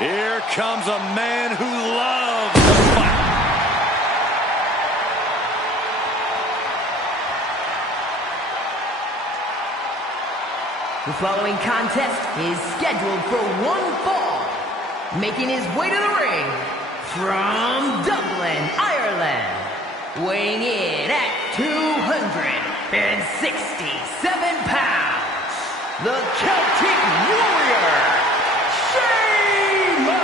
Here comes a man who loves to fight. The following contest is scheduled for one fall. Making his way to the ring from Dublin, Ireland. Weighing in at 267 pounds. The Celtic Warrior, Sheamus!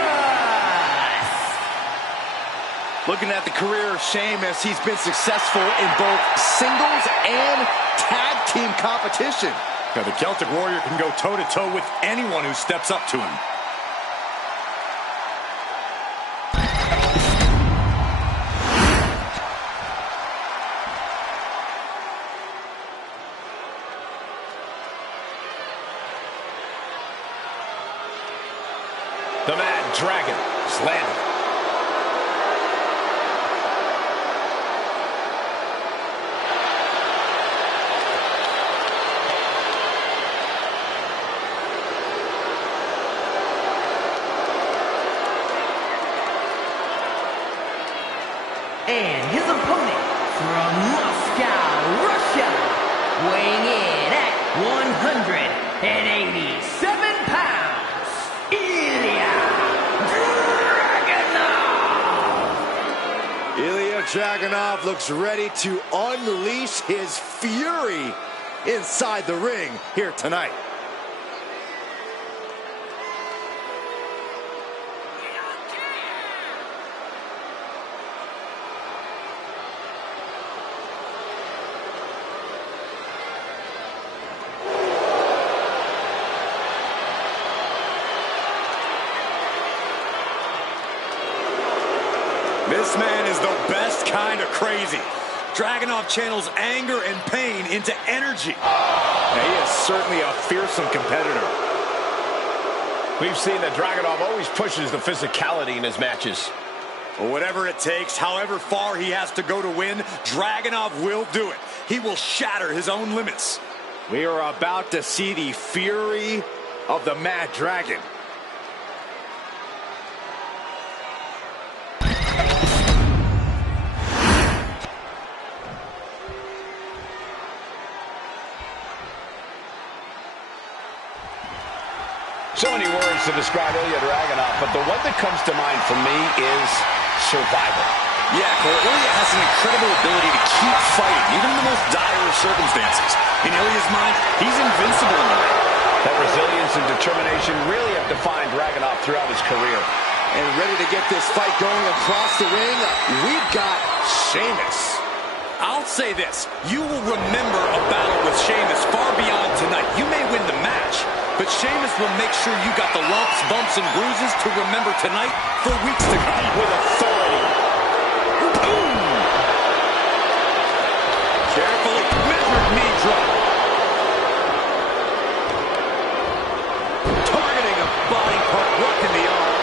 Looking at the career of Sheamus, he's been successful in both singles and tag team competition. Now, the Celtic Warrior can go toe-to-toe with anyone who steps up to him. The Mad Dragon is landing. And his opponent from Moscow, Russia, weighing in at 187 pounds, Ilya Dragunov looks ready to unleash his fury inside the ring here tonight. This man is the best kind of crazy. Dragunov channels anger and pain into energy. Now, he is certainly a fearsome competitor. We've seen that Dragunov always pushes the physicality in his matches. Well, whatever it takes, however far he has to go to win, Dragunov will do it. He will shatter his own limits. We are about to see the fury of the Mad Dragon. So many words to describe Ilya Dragunov, but the one that comes to mind for me is survival. Yeah, Cole, Ilya has an incredible ability to keep fighting, even in the most dire of circumstances. In Ilya's mind, he's invincible in the ring. That resilience and determination really have defined Dragunov throughout his career. And ready to get this fight going across the ring, we've got Sheamus. I'll say this, you will remember a battle with Sheamus far beyond tonight. You may win the match, but Sheamus will make sure you got the lumps, bumps, and bruises to remember tonight for weeks to come. With authority. Boom! Carefully measured knee drop. Targeting a body part, working the arm.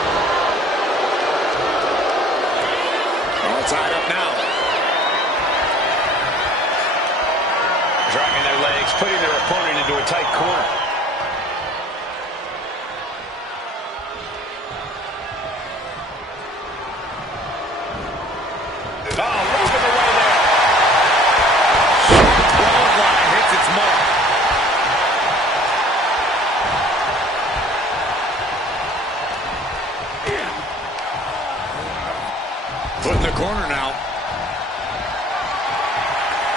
All tied up now. Dragging their legs, putting their opponent into a tight corner. Put in the corner now.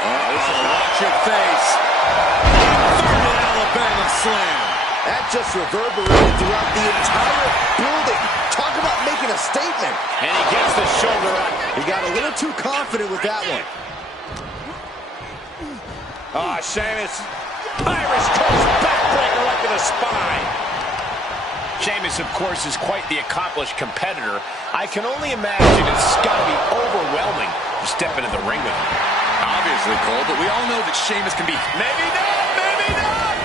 Watch your face. Inverted Alabama slam. That just reverberated throughout the entire building. Talk about making a statement. And he gets the shoulder up. He got a little too confident with that one. Sheamus. Irish coast backbreaker right to the spine. Sheamus, of course, is quite the accomplished competitor. I can only imagine it's got to be overwhelming to step into the ring with him. Obviously, Cole, but we all know that Sheamus can be... Maybe not, maybe not!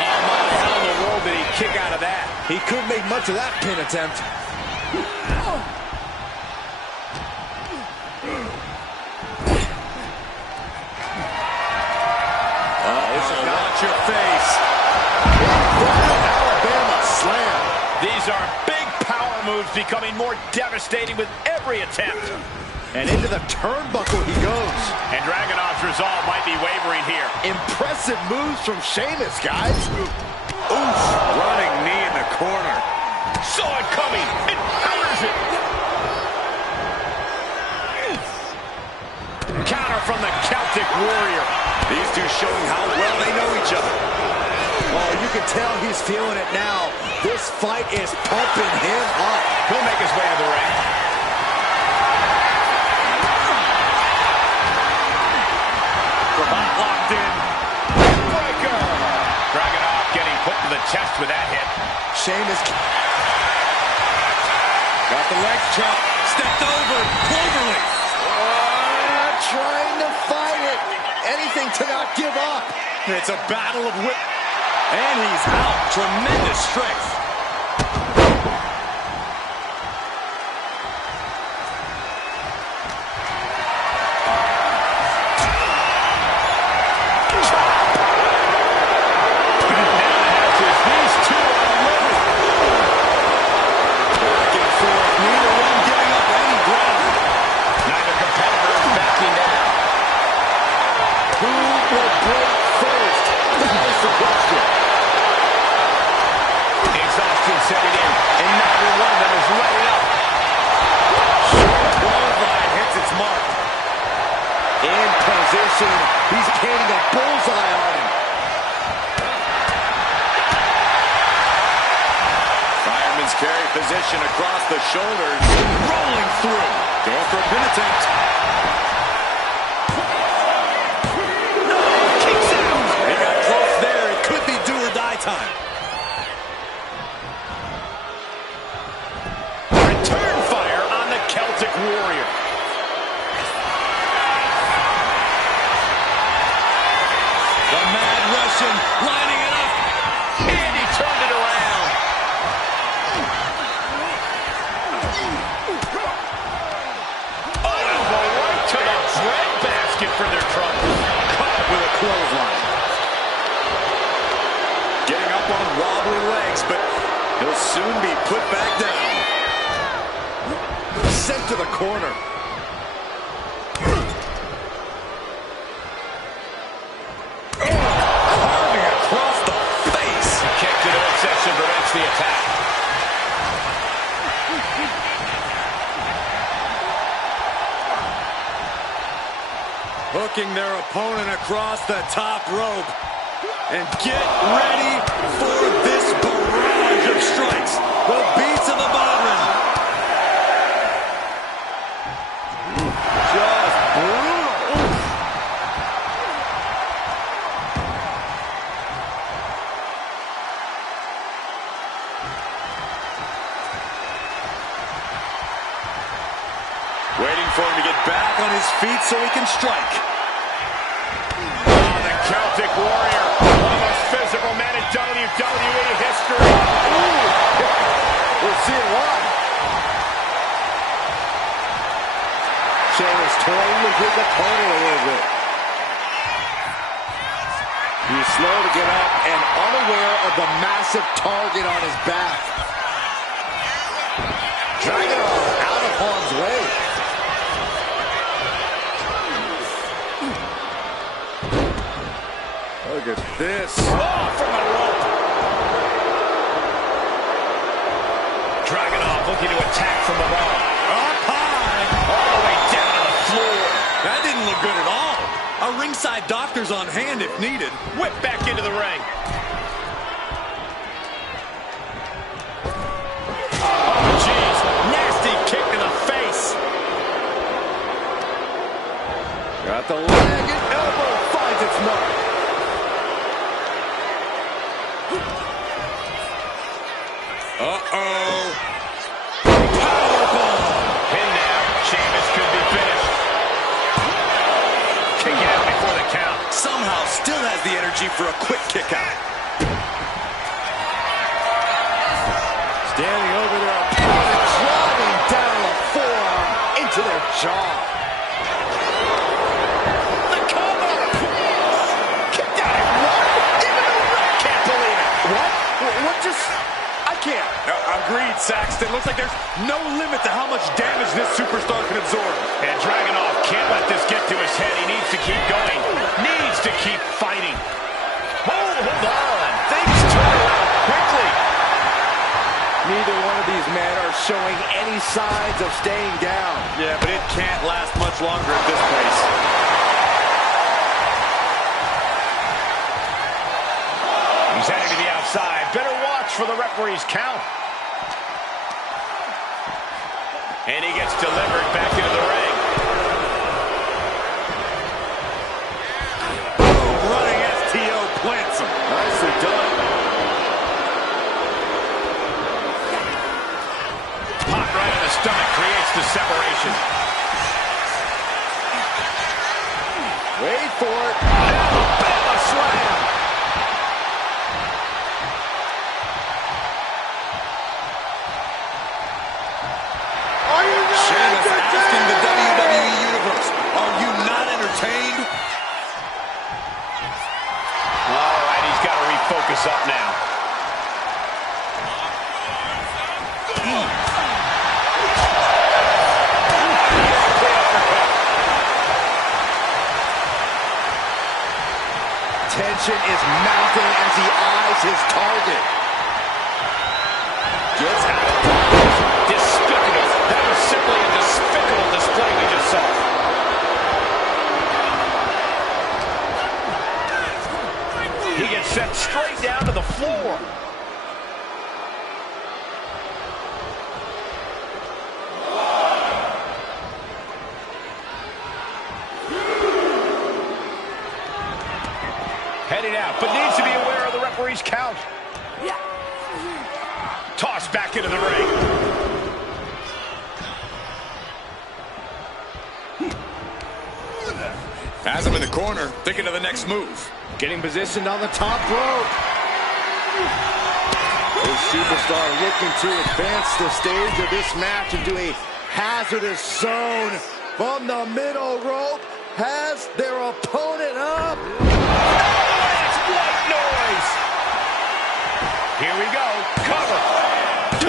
Oh, my, how in the world did he kick out of that? He couldn't make much of that pin attempt. This is not your face. Alabama slam. becoming more devastating with every attempt. And into the turnbuckle he goes. And Dragunov's resolve might be wavering here. Impressive moves from Sheamus, guys. Oof, running knee in the corner. Saw it coming and counters it. Counter from the Celtic Warrior. These two showing how well they know each other. Oh, you can tell he's feeling it now. This fight is pumping him up. He'll make his way to the ring. Locked in. Breaker. Dragunov getting put to the chest with that hit. Sheamus got the leg chop. Stepped over. Cloverleaf. Trying to fight it. Anything to not give up. It's a battle of wit. And he's out. Tremendous strength. He's painting a bullseye on him. Fireman's carry position across the shoulders. Rolling through. Going for a pin attempt. No, kicks out. He got close there. It could be do or die time. Return fire on the Celtic Warrior. Lining it up. And he turned it around. Oh, elbow right to the breadbasket for their trouble. Caught with a clothesline. Getting up on wobbly legs, but he'll soon be put back down. Sent to the corner. Prevents the attack. Hooking their opponent across the top rope. And get ready for this barrage of strikes. The beats of the Bodhrán. Just brutal. Waiting for him to get back on his feet so he can strike. Oh, the Celtic Warrior, one of the most physical men in WWE history. Ooh. We'll see why. Sheamus toying with his opponent a little bit. He's slow to get up and unaware of the massive target on his back. Dragunov out of harm's way. Look at this. Oh, from the rope. Dragunov looking to attack from the bottom. Up high. All the way down to the floor. That didn't look good at all. A ringside doctor's on hand if needed. Whip back into the ring. Oh, jeez. Nasty kick in the face. Got the leg and elbow finds its mark. Uh-oh. Powerbomb. Pin down. Sheamus could be finished. Kick it out before the count. Somehow still has the energy for a quick kick out. Standing over their opponent, driving down a forearm into their jaw. The cover. Kicked out at one. Even the ref can't believe it. What just... I can't. Agreed, Saxton. Looks like there's no limit to how much damage this superstar can absorb. And Dragunov can't let this get to his head. He needs to keep going. Needs to keep fighting. Hold on. Things turn around quickly. Neither one of these men are showing any signs of staying down. Yeah, but it can't last much longer at this pace. He's heading to the outside. Better watch for the referee's count. And he gets delivered back into the ring. Running STO plants him. Nicely done. Pop right in the stomach creates the separation. Wait for it. Alabama slam. Sheamus asking the WWE Universe, are you not entertained? All right, he's got to refocus up now. Tension is mounting as he eyes his target. Gets out of dodge. Despicable. That was simply a despicable display we just saw. He gets sent straight down to the floor. Heading out, but needs to be aware of the referee's count. Tossed back into the ring. Has him in the corner, thinking of the next move. Getting positioned on the top rope. The superstar looking to advance the stage of this match into a hazardous zone. From the middle rope, has their opponent up. That's white noise. Here we go. Cover. 2.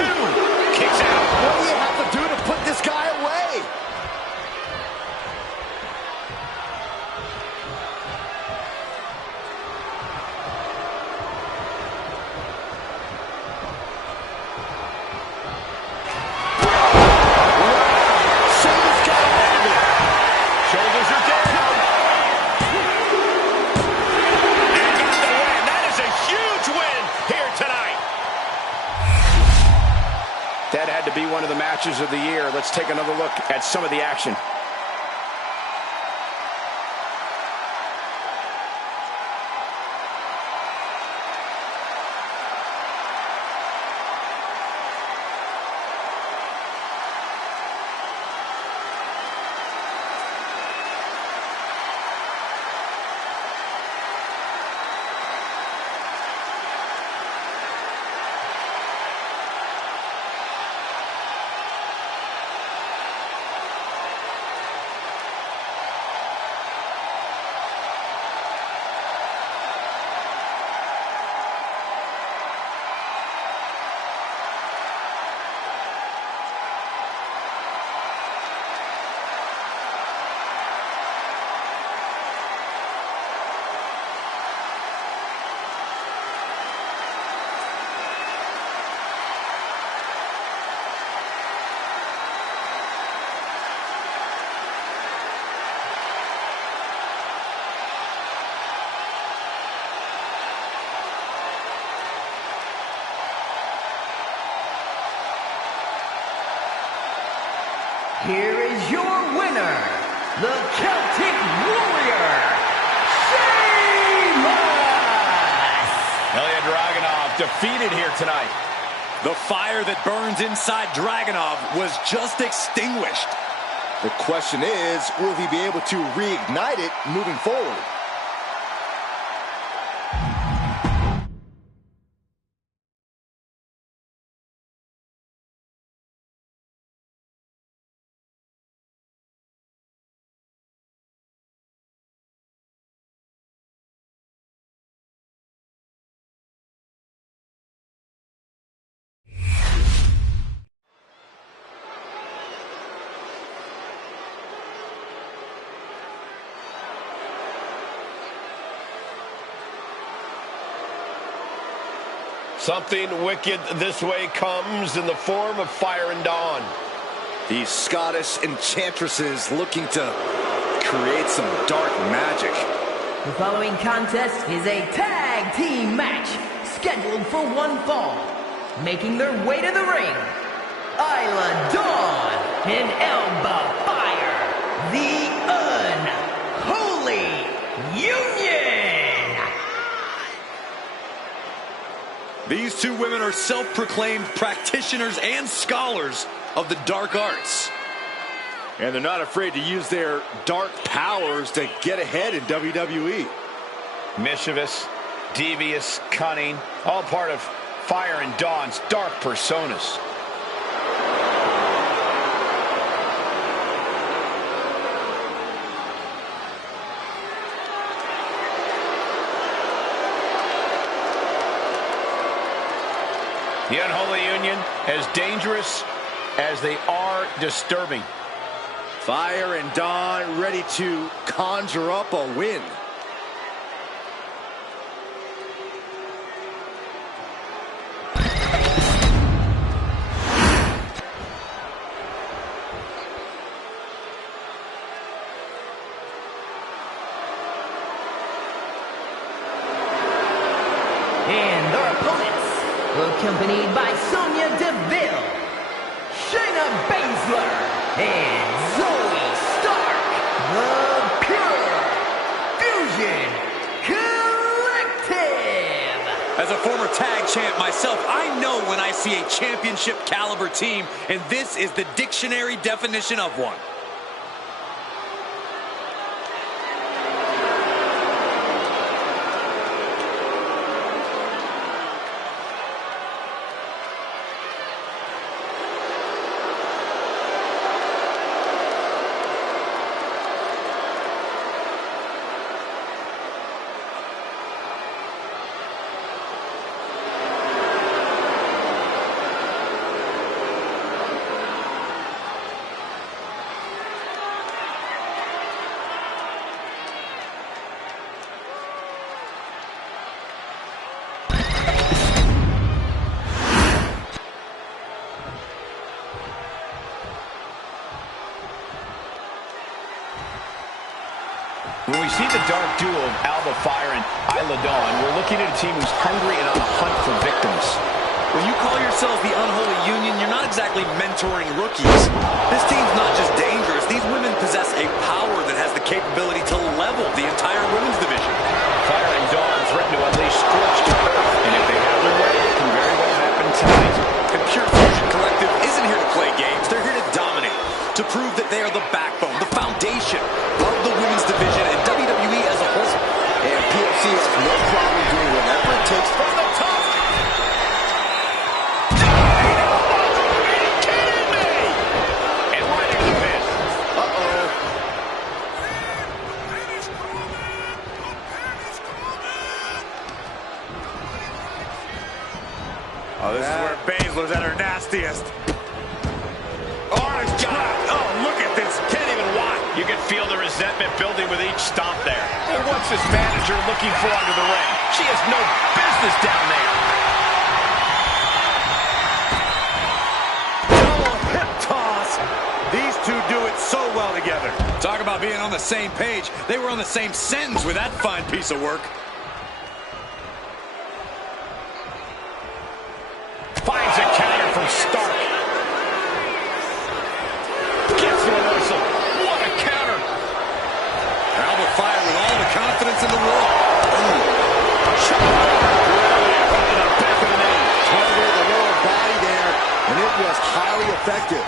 Kicks out. What do you have to do to put this guy away? That had to be one of the matches of the year. Let's take another look at some of the action. Here is your winner, the Celtic Warrior, Sheamus! Ilya Dragunov defeated here tonight. The fire that burns inside Dragunov was just extinguished. The question is, will he be able to reignite it moving forward? Something wicked this way comes in the form of Fire and Dawn. These Scottish enchantresses looking to create some dark magic. The following contest is a tag team match scheduled for one fall. Making their way to the ring, Isla Dawn and Elba Fire, the Unholy Union. These two women are self-proclaimed practitioners and scholars of the dark arts. And they're not afraid to use their dark powers to get ahead in WWE. Mischievous, devious, cunning, all part of Fire and Dawn's dark personas. The Unholy Union, as dangerous as they are disturbing. Fire and Dawn ready to conjure up a win. And their opponents, accompanied by Sonya Deville, Shayna Baszler, and Zoe Stark, the Pure Fusion Collective. As a former tag champ myself, I know when I see a championship caliber team, and this is the dictionary definition of one. When we see the dark duo of Alba Fire and Isla Dawn, we're looking at a team who's hungry and on the hunt for victims. When you call yourselves the Unholy Union, you're not exactly mentoring rookies. This team's not just dangerous. These women possess a power that has the capability to level the entire women's division. Fire and Dawn threaten to unleash scorched earth, and if they have their way, it can very well happen tonight. The Pure Fusion Collective isn't here to play games. They're here to dominate, to prove that they are the backbone, the foundation of the women's division and WWE as a whole. And PFC has no problem doing whatever it takes from the top. Oh, this is where Baszler's at her nastiest. Orton's got it. Oh, look at this. Can't even watch. You can feel the resentment building with each stomp there. And what's this manager looking for under the ring? She has no business down there. Double hip toss. These two do it so well together. Talk about being on the same page. They were on the same sentence with that fine piece of work. Finds a counter from Stark. Gets the reversal. What a counter. Alba Fire with all the confidence in the world. Shot. Right in the back of the knee. Targeted the lower body there, and it was highly effective.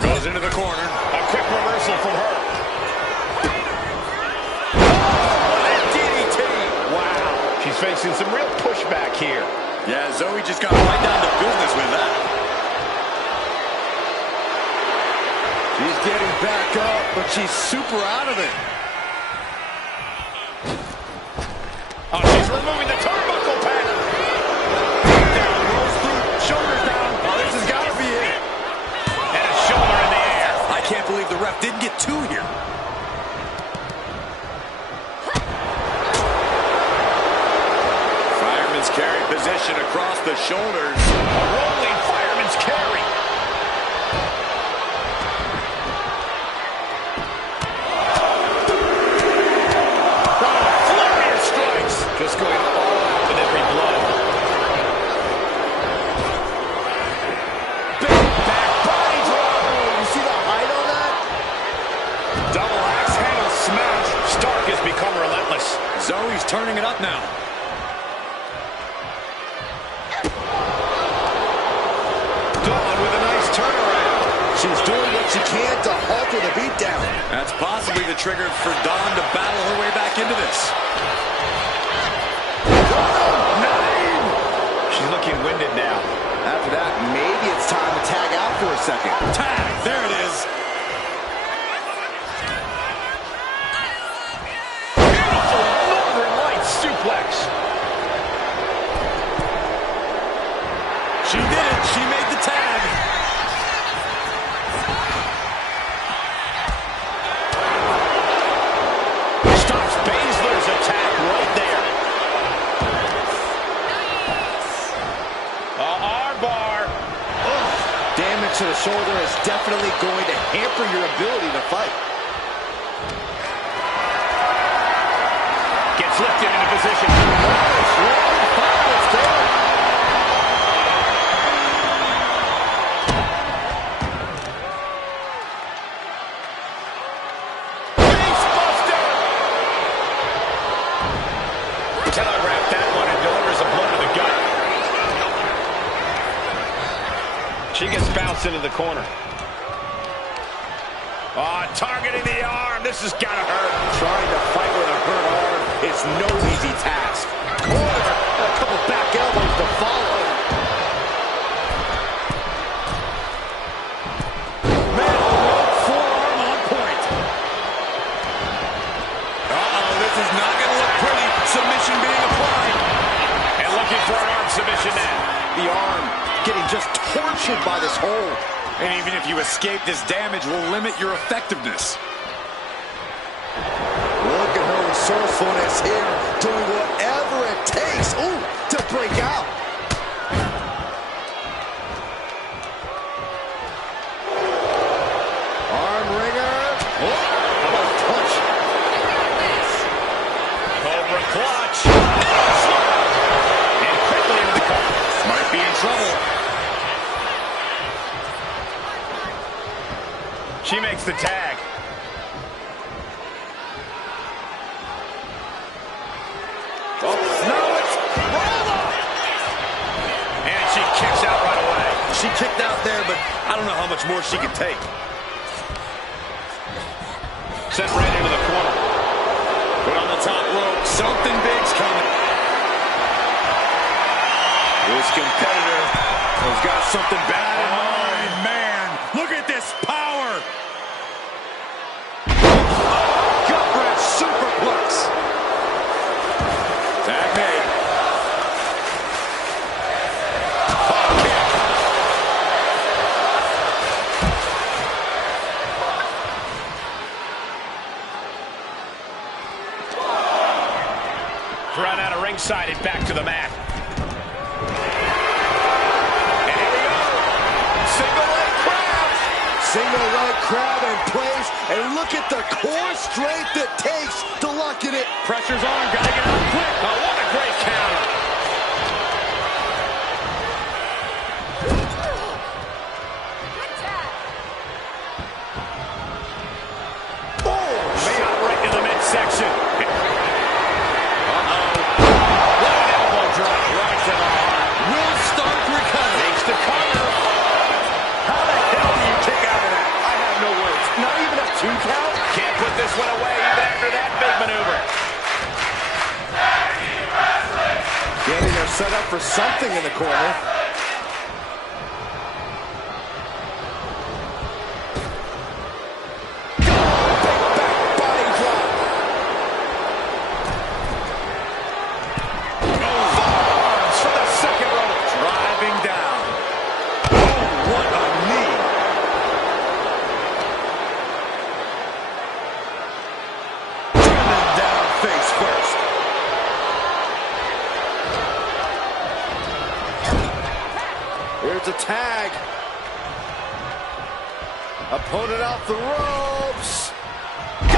Goes into the corner. A quick reversal from her. Oh, a DDT. Wow. She's facing some real pushback here. Yeah, Zoe just got right down to business with that. She's getting back up, but she's super out of it. Oh, she's removing the turnbuckle pad. Down, rolls through, shoulders down. Oh, this has got to be it. And a shoulder in the air. I can't believe the ref didn't get two here. Fireman's carry position. submission across the shoulders. A rolling fireman's carry. Just going all out with every blow. Big back body drop. You see the height on that? Double axe handle smash. Stark has become relentless. Zoe's turning it up now. Dawn with a nice turnaround. She's doing what she can to halter the beatdown. That's possibly the trigger for Dawn to battle her way back into this. She's looking winded now. After that, maybe it's time to tag out for a second. Tag! There it is. Beautiful Northern Lights suplex. She did it. She made the tag. Stops Baszler's attack right there. Damage to the shoulder is definitely going to hamper your ability to fight. Gets lifted into position. Facebuster! Telegraph that one and delivers a blow to the gut. She gets bounced into the corner. Oh, targeting the arm. This has got to hurt. Trying to fight with a hurt arm is no easy task. Corner, a couple back elbows to follow. Man, forearm on point. Uh-oh, this is not going to look pretty. Submission being applied. And looking for an arm submission now. The arm getting just tortured by this hold. And even if you escape, this damage will limit your effectiveness. Look at her resourcefulness here, doing whatever it takes, to break out. Arm wringer. What a punch. Cobra clutch. And quickly into the cover. Might be in trouble. She makes the tag. Oh, no, it's roll up. And she kicks out right away. She kicked out there, but I don't know how much more she can take. Sent right into the corner. Put on the top rope. Something big's coming. This competitor has got something bad in mind. Man, look at this power. Gut-wrench superplex. Tag made. Run out of ringside and back to the mat. And here we go. Single leg crab. Single leg crab in place, and look at the core strength it takes to lock it in. Pressure's on, gotta get out quick. Oh, what a great counter. Oh, shot right in the midsection. Can't put this one away even after that big maneuver. Getting her set up for something in the corner. Big back body drop. Forearms for the second rope. Driving down. Oh, what a knee. Face first. a tag. Opponent off the ropes. Big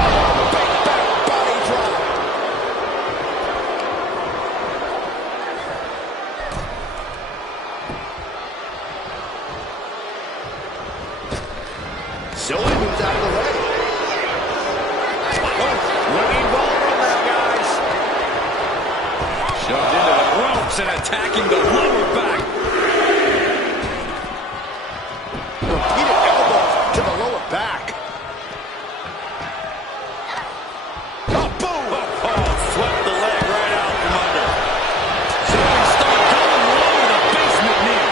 back body drop. Zoe moves out of the way. Looking vulnerable now, guys. Shoved into the ropes and attacking the lower back. Repeated elbows to the lower back. Oh, boom! Oh, flipped the leg right out from under. Zoe Stark going low with a basement knee.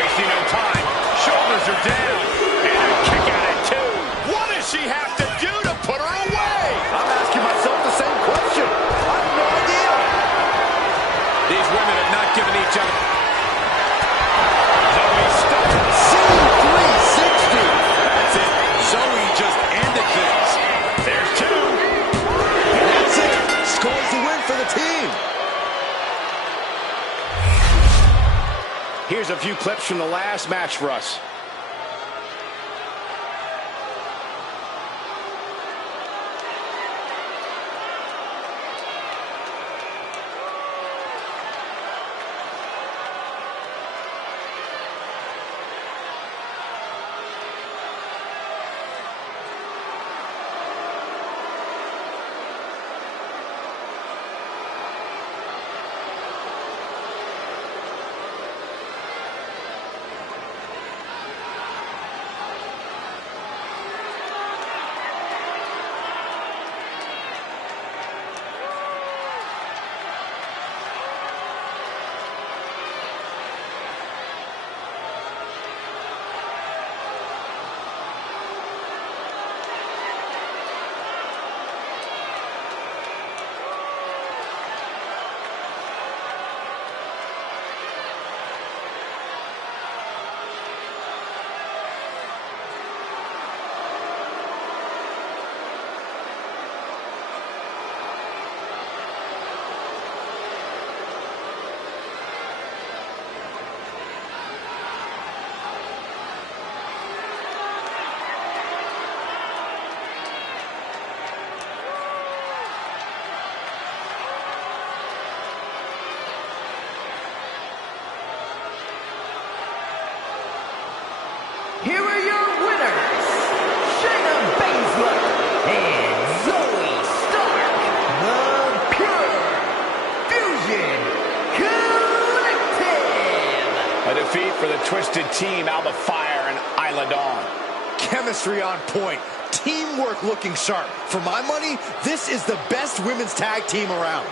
Wasting no time. Shoulders are down. And a kick out at 2. What does she have to do to put her away? I'm asking myself the same question. I have no idea. These women have not given each other. Zoe Stark. C360. That's it. Zoe just ended things. There's 2. And that's it. Scores the win for the team. Here's a few clips from the last match for us. Here are your winners, Shayna Baszler and Zoe Stark, the Pure Fusion Collective. A defeat for the Twisted Team, Alba Fire and Isla Dawn. Chemistry on point. Teamwork looking sharp. For my money, this is the best women's tag team around.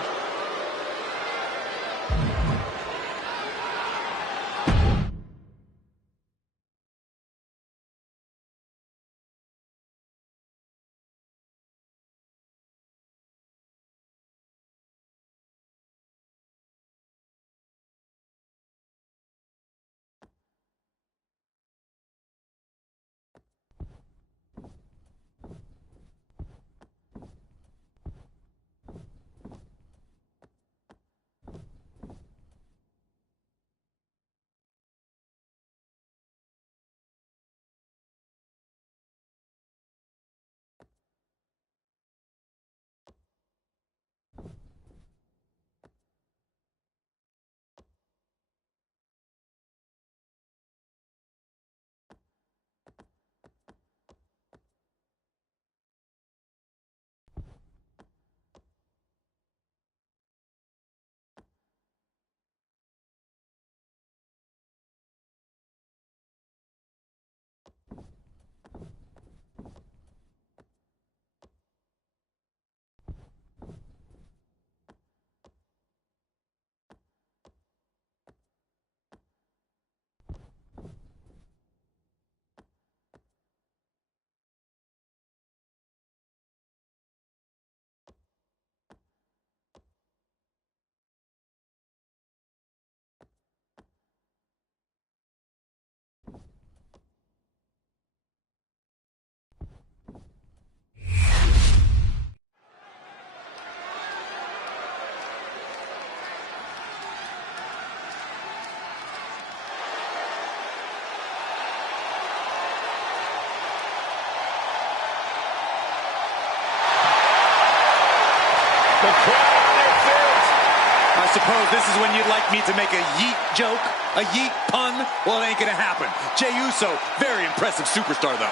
suppose this is when you'd like me to make a yeet joke, a yeet pun? Well, it ain't gonna happen. Jey Uso, very impressive superstar, though.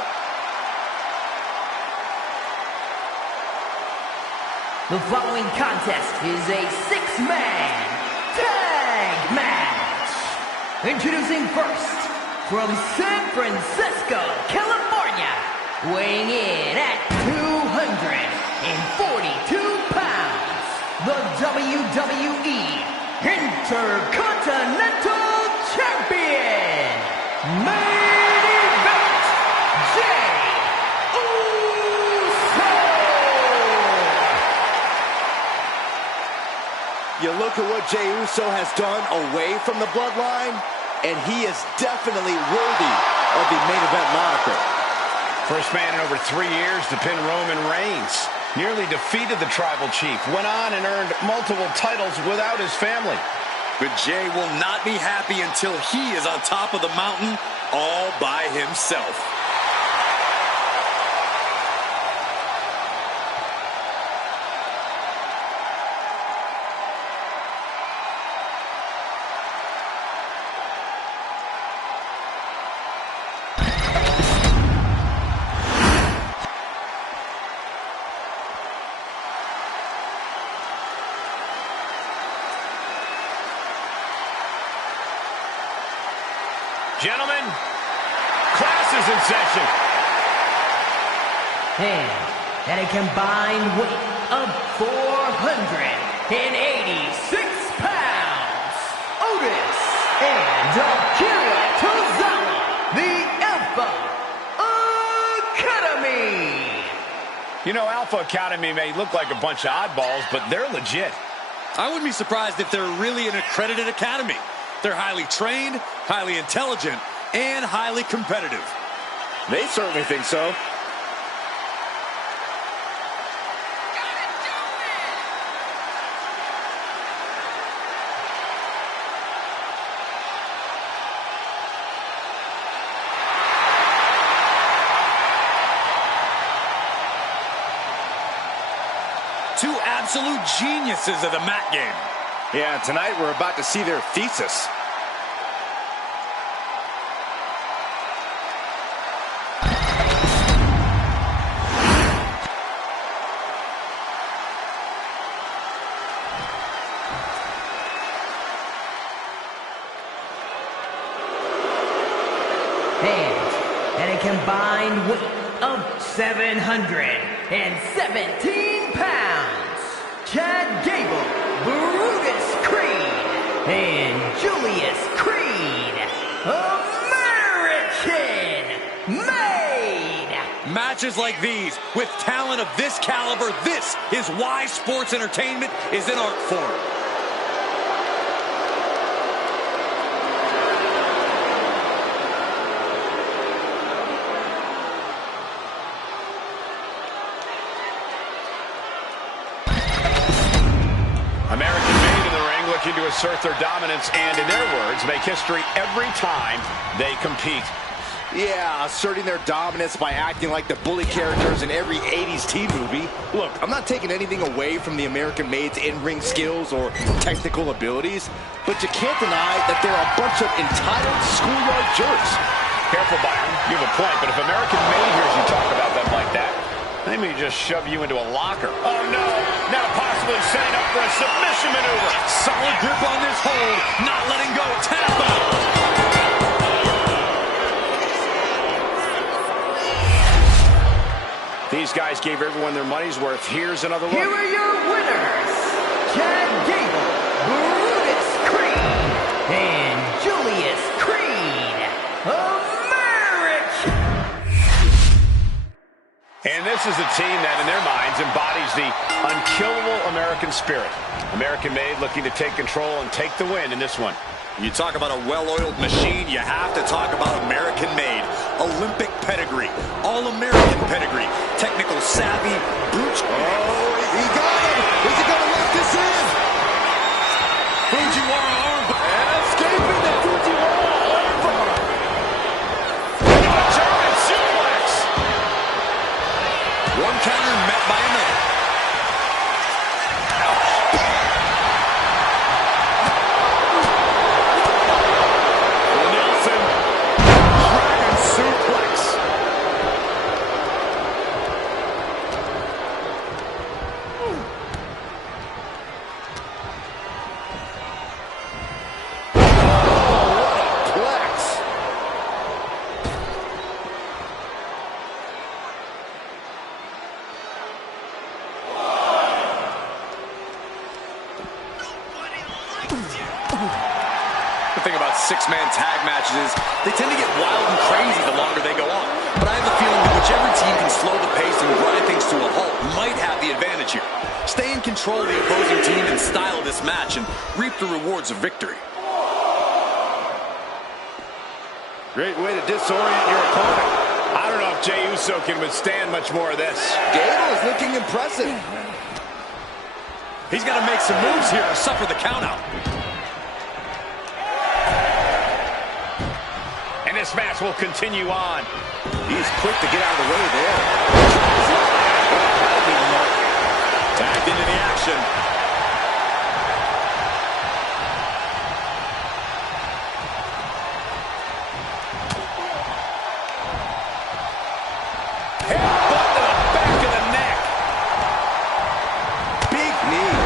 The following contest is a six-man tag match. Introducing first, from San Francisco, California, weighing in at 242 pounds, the WWE Intercontinental Champion, Main Event, Jey Uso. You look at what Jey Uso has done away from the bloodline, and he is definitely worthy of the main event moniker. First man in over 3 years to pin Roman Reigns. Nearly defeated the Tribal Chief. Went on and earned multiple titles without his family. But Jey will not be happy until he is on top of the mountain all by himself. Gentlemen, class is in session. And at a combined weight of 486 pounds, Otis and Akira Tozawa, the Alpha Academy. You know, Alpha Academy may look like a bunch of oddballs, but they're legit. I wouldn't be surprised if they're really an accredited academy. They're highly trained, highly intelligent, and highly competitive. They certainly think so. Two absolute geniuses of the mat game. Yeah, tonight we're about to see their thesis. And at a combined weight of 717 pounds, Chad Gable, Brutus Creed, and Julius Creed, American made. Matches like these, with talent of this caliber, this is why sports entertainment is an art form. American made in the ring, looking to assert their dominance and, in their words, make history every time they compete. Yeah, asserting their dominance by acting like the bully characters in every 80s teen movie. Look, I'm not taking anything away from the American Maid's in-ring skills or technical abilities, but you can't deny that they're a bunch of entitled schoolyard jerks. Careful, Byron. You have a point, but if American Made hears you talk about them like that, they may just shove you into a locker. Oh, no. Now possibly setting up for a submission maneuver. Solid grip on this hold, not letting go. Tap out. These guys gave everyone their money's worth. Here's another look. Here are your winners, Chad Gable, Brutus Creed, and Julius Creed, American. And this is a team that, in their minds, embodies the unkillable American spirit. American Made looking to take control and take the win in this one. When you talk about a well-oiled machine, you have to talk about American Made. Olympic pedigree, all-American pedigree, technical savvy, brute. Oh, he got him! Is he going to lock this in? Fujiwara armbar. Escaping the Fujiwara armbar. German suplex. One counter met by another. six-man tag matches is they tend to get wild and crazy the longer they go on. But I have a feeling that whichever team can slow the pace and grind things to a halt might have the advantage here. Stay in control of the opposing team and style this match and reap the rewards of victory. Great way to disorient your opponent. I don't know if Jey Uso can withstand much more of this. Gable is looking impressive. He's got to make some moves here or suffer the countout. And this match will continue on. He's quick to get out of the way there. Tagged into the action. Headbutt to the back of the neck. Big knee.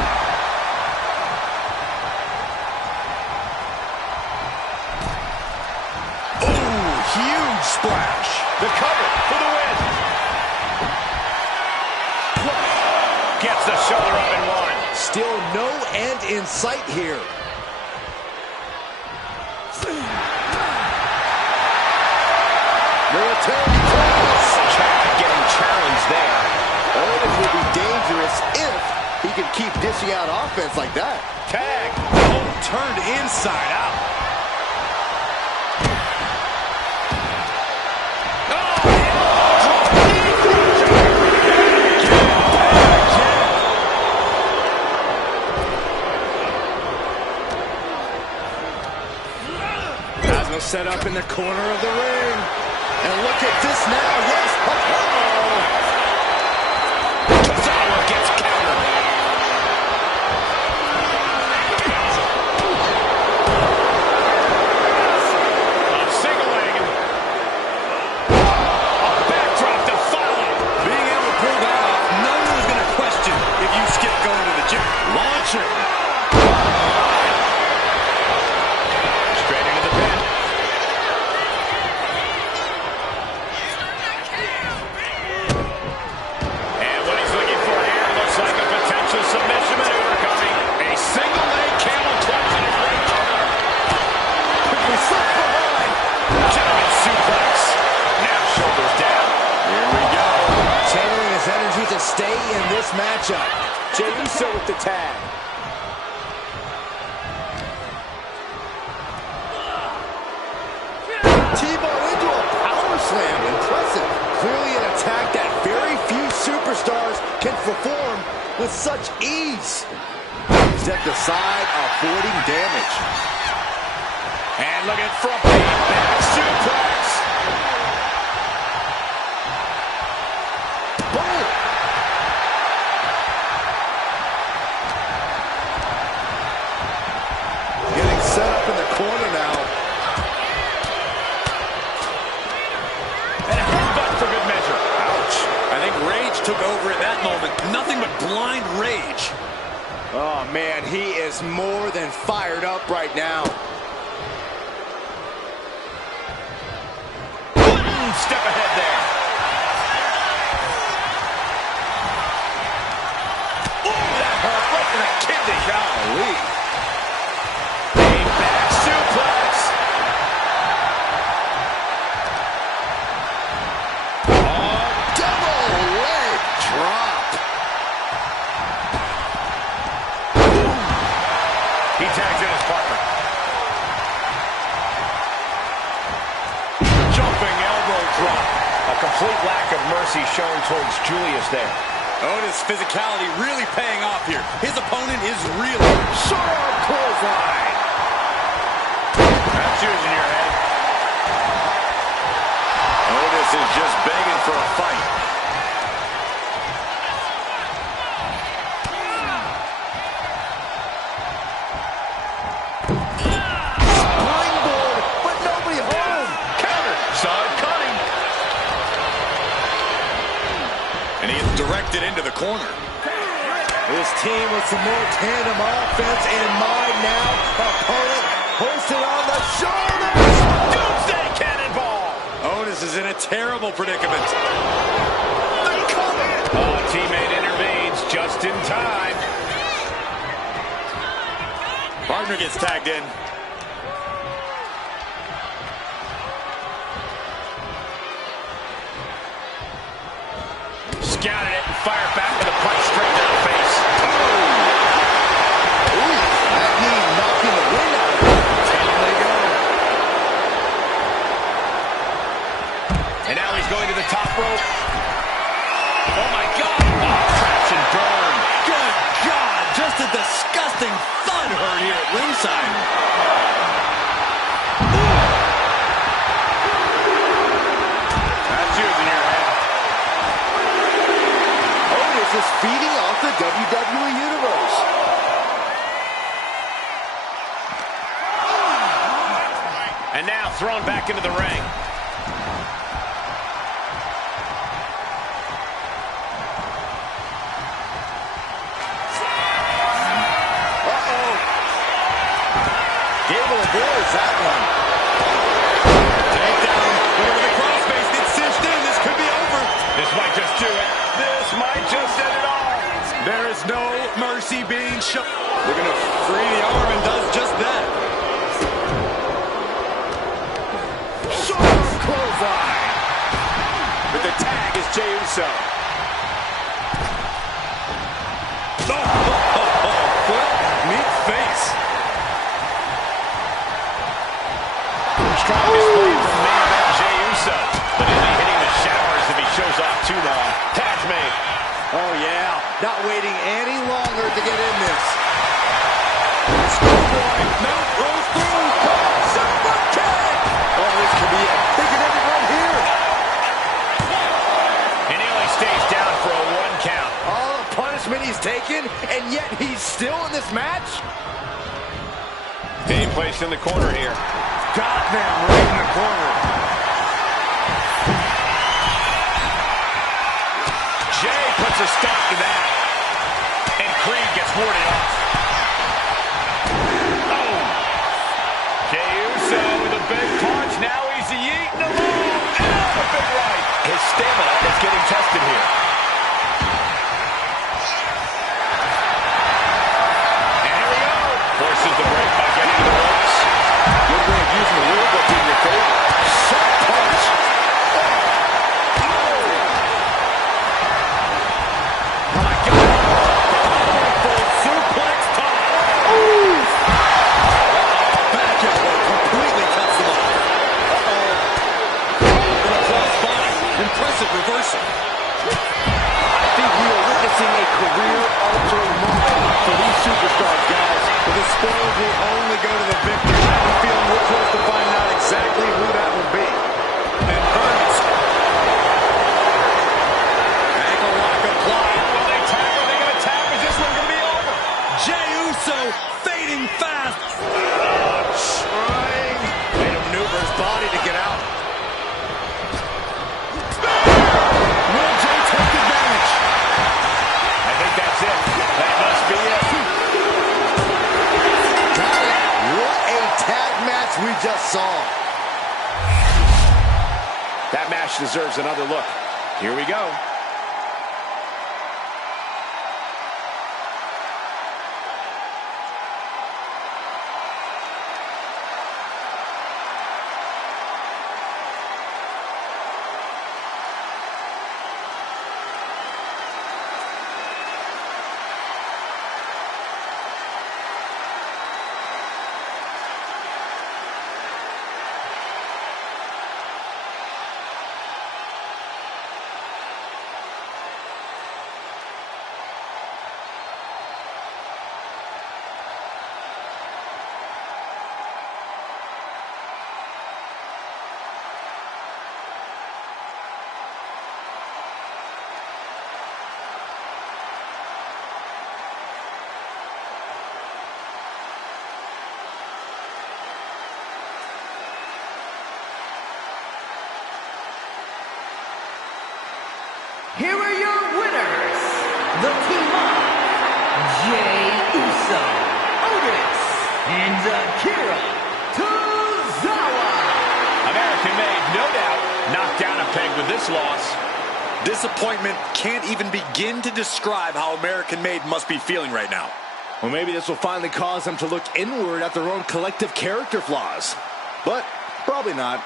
Ooh, huge splash. The cover for the win. Gets the shoulder up and one. Still no end in sight here. Military cross. Chad getting challenged there. Orton will be dangerous if he can keep dishing out offense like that. Tag. Oh, turned inside out. Set up in the corner of the ring. And look at this now. Yes. Tozawa gets countered. A single leg. A backdrop to follow. Being able to pull that off, no one was going to question if you skip going to the gym. Launcher. Straight into the pin. And what he's looking for here looks like a potential submission maneuver coming. A single leg camel clutch and a great cover. Quickly slipped behind. Gentleman suplex. Now shoulders down. Here we go. Channeling his energy to stay in this matchup. Jey Uso with the tag. T-bar into a power slam. Impressive. Clearly an attack that very few superstars can perform with such ease. Stepped aside, avoiding damage. And look at front back suplex. Boom! Getting set up in the corner now. And a headbutt for good measure. Ouch. I think rage took over in that moment. Nothing but blind rage. Oh, man, he is more than fired up right now. Step ahead there. Ooh, that hurt right in the kidney. Golly. A back suplex. Double leg drop. He tags in his partner. Jumping elbow drop. A complete lack of mercy shown towards Julius there. Otis' physicality really paying off here. His opponent is reeling. Short arm clothesline. That's using your head. Otis is just begging for a fight. Springboard, but nobody home. Counter. Saw it coming. And he is directed into the corner. This team with some more tandem offense in mind now. Opponent hoisted on the shoulders. Doomsday cannonball. Otis is in a terrible predicament. Oh, teammate intervenes just in time. Partner gets tagged in. discounted it and fired back with a punch straight to the face. Ooh, that knee knocking the wind out of him. Down they go. And now he's going to the top rope. Oh, my God. Oh, crash and burn. Good God, just a disgusting thud heard here at ringside. That's using your head. Otis is feeding off the WWE Universe. And now thrown back into the ring. Gable avoids that one. Takedown over the crossface. It's cinched in. This could be over. This might just do it. This might just end it all. There is no mercy being shown. They're going to free the arm and does just that. Sharp clothesline. But the tag is Jey Uso. Foot meet face. Strongest blade from main event Jey Uso. But he'll be hitting the showers if he shows off too long. Tag made. Oh, yeah. Not waiting any longer to get in this. Schoolboy. No, rolls through. Super kick! Oh, this could be it. They could have it right here. And he only stays down for a 1 count. All the punishment he's taken, and yet he's still in this match? Being placed in the corner here. Got them right in the corner. Jey puts a stop to that. And Creed gets warded off. Oh! Jey Uso with a big punch. Now he's eating alone. And a big right. His stamina is getting tested here. And here we go. Forces the break by getting to the ropes. Good way of using the rule book in your favor. Shot punch. Oh my God. Powerful suplex time. Back elbow completely cuts them off. Gonna crossbody. Impressive reversal. I think we are witnessing a career-altering moment for these superstars, guys. But the spoils will only go to the victor. I have a feeling we're close to finding out exactly who that will be. And Burns. Ankle lock applied. Will they tap? Are they going to tap? Is this one going to be over? Jey Uso fading fast. Trying. Made him maneuver his body to get out. Will Jey take advantage? I think that's it. That must be it. What a tag match we just saw. That match deserves another look. Here we go. Here are your winners, the team of Jey Uso, Otis, and Akira Tozawa. American made, no doubt, knocked down a peg with this loss. Disappointment can't even begin to describe how American Made must be feeling right now. Well, maybe this will finally cause them to look inward at their own collective character flaws. But probably not.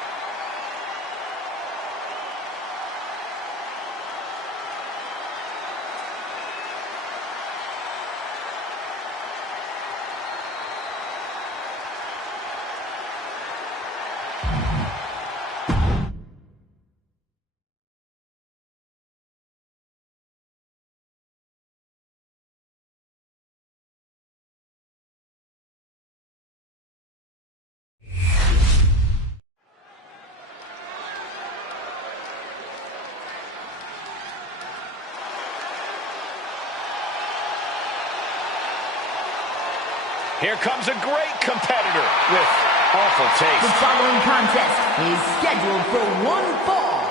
Here comes a great competitor with awful The taste. following contest is scheduled for one fall.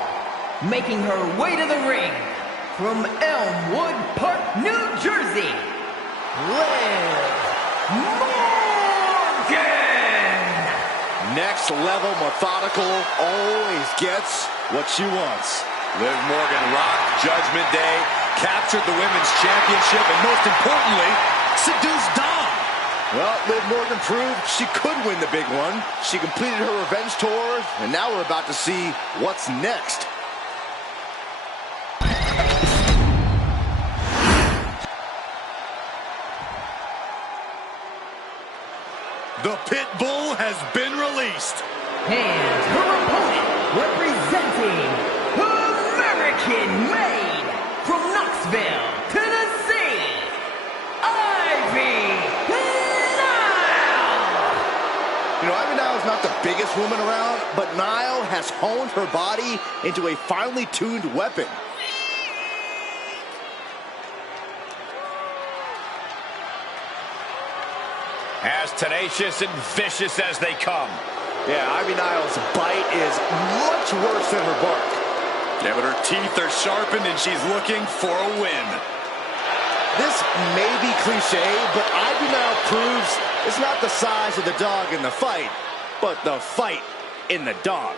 Making her way to the ring from Elmwood Park, New Jersey, Liv Morgan! Next level methodical, always gets what she wants. Liv Morgan rocked Judgment Day, captured the Women's Championship, and most importantly, seduced Dom. Well, Liv Morgan proved she could win the big one. She completed her revenge tour, and now we're about to see what's next. The Pit Bull has been released. And her opponent, representing American-made from Knoxville, Tennessee, Ivy Nile! You know, Ivy Nile is not the biggest woman around, but Nile has honed her body into a finely tuned weapon. As tenacious and vicious as they come. Yeah, Ivy Nile's bite is much worse than her bark. Yeah, but her teeth are sharpened and she's looking for a win. This may be cliche, but Ivy Nile proves it's not the size of the dog in the fight, but the fight in the dog.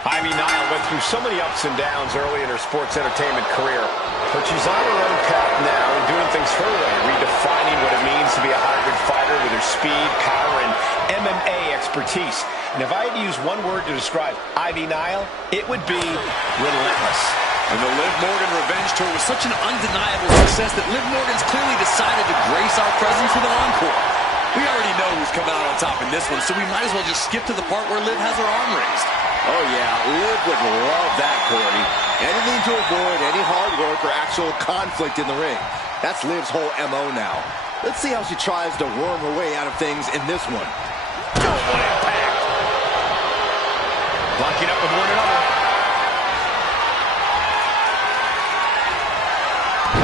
Ivy Nile went through so many ups and downs early in her sports entertainment career, but she's on her own path now and doing things her way, redefining what it means to be a hybrid fighter with her speed, power, and MMA expertise. And if I had to use one word to describe Ivy Nile, it would be relentless. And the Liv Morgan Revenge Tour was such an undeniable success that Liv Morgan's clearly decided to grace our presence with an encore. We already know who's coming out on top in this one, so we might as well just skip to the part where Liv has her arm raised. Oh yeah, Liv would love that, Corey. Anything to avoid any hard work or actual conflict in the ring. That's Liv's whole MO now. Let's see how she tries to worm her way out of things in this one. Oh, what impact! Locking up with one another.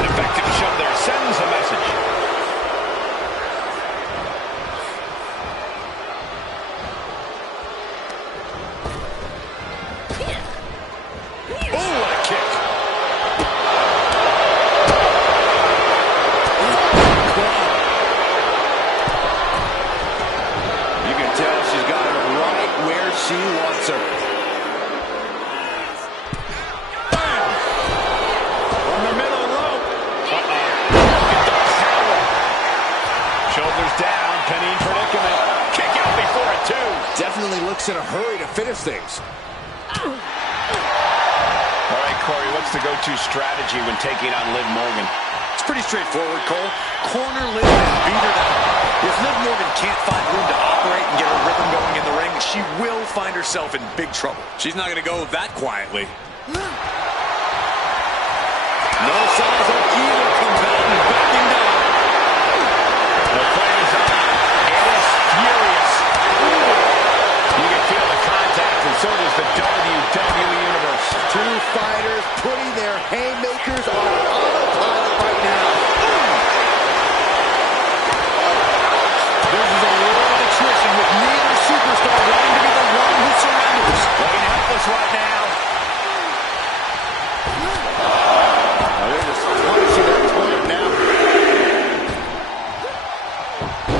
An effective shove there sends a message. She wants her. Bam! From the middle rope. Look at the power. Shoulders down, pinning predicament. Kick out before it, too. Definitely looks in a hurry to finish things. All right, Corey, what's the go-to strategy when taking on Liv Morgan? It's pretty straightforward, Cole. Corner Liv and beat her down. If Liv Morgan can't find room to operate and get her rhythm going in the ring, she will find herself in big trouble. She's not going to go that quietly. No signs of either combatant backing down. The fight is on. It is furious. You can feel the contact, and so does the WWE Universe. Two fighters putting their haymakers on autopilot right now. This is a world of attrition with neither superstar wanting to be the one who surrenders. Looking helpless right now. They're just punishing their opponent now.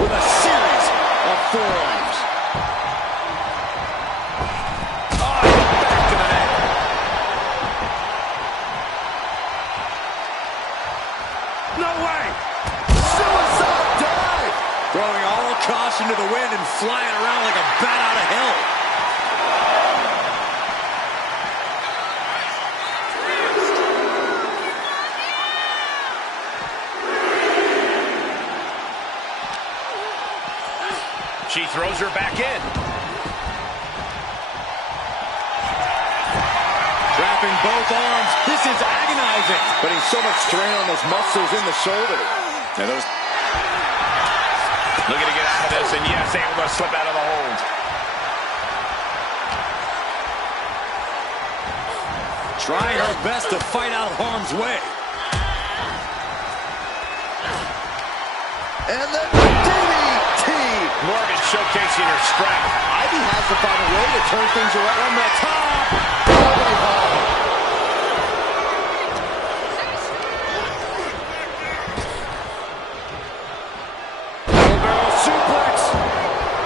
With a series of forearms. Oh, back to the net. No way! Suicide dive! Throwing all caution to the wind and flying around like a bat out of hell. She throws her back in. Wrapping both arms. This is agonizing. Putting so much strain on those muscles in the shoulder. And those Looking to get out of this, and yes, able to slip out of the hold. Trying her best to fight out of harm's way. And then DDT. Morgan showcasing her strength. Ivy has to find a way to turn things around. From the top. Rolling home. Wheelbarrow suplex.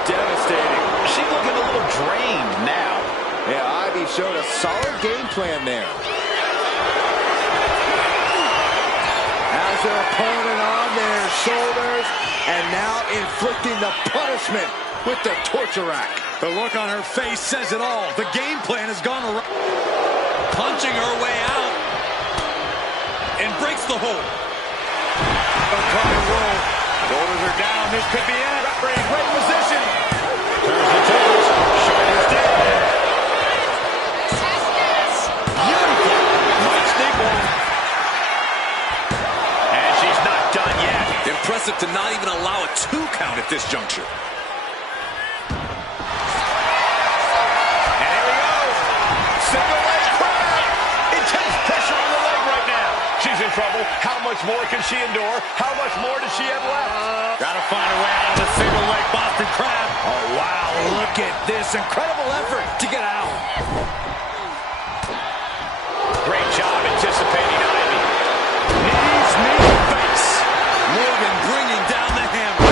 Devastating. She's looking a little drained now. Yeah, Ivy showed a solid game plan there. Has their opponent on their shoulders, and now inflicting the punishment with the torture rack. The look on her face says it all. The game plan has gone around. Punching her way out. And breaks the hold. Upcoming roll. Shoulders are down. This could be it. Great position. Turns the tables. Shoulders down. Beautiful. Might sneak one. And she's not done yet. Impressive to not even allow a 2 count at this juncture. And here we go. Single leg crab. Intense pressure on the leg right now. She's in trouble. How much more can she endure? How much more does she have left? Gotta find a way out of the single leg Boston Crab. Oh, wow. Look at this incredible effort to get out. Great job anticipating Ivy. Knees, knee, face. Logan bringing down the hammer.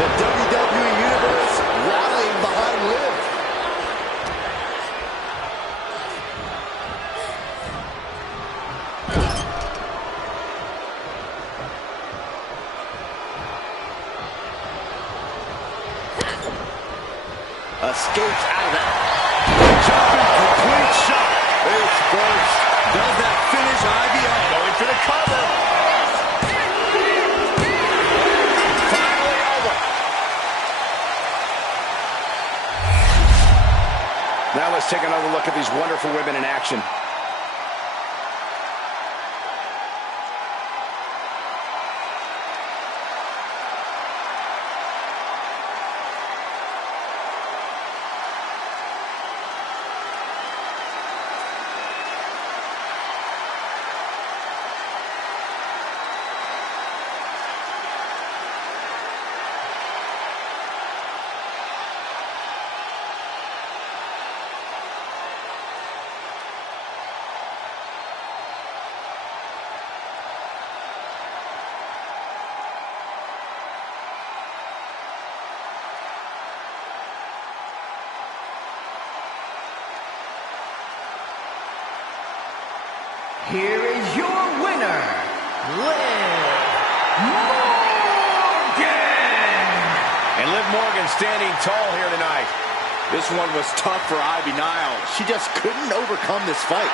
The WWE Universe rallying behind Liv. Escapes out of that. Jumping complete shot. Face first. Does that finish Ivy off? Going for the cover. Finally over. Now let's take another look at these wonderful women in action. Here is your winner, Liv Morgan! And Liv Morgan standing tall here tonight. This one was tough for Ivy Nile. She just couldn't overcome this fight.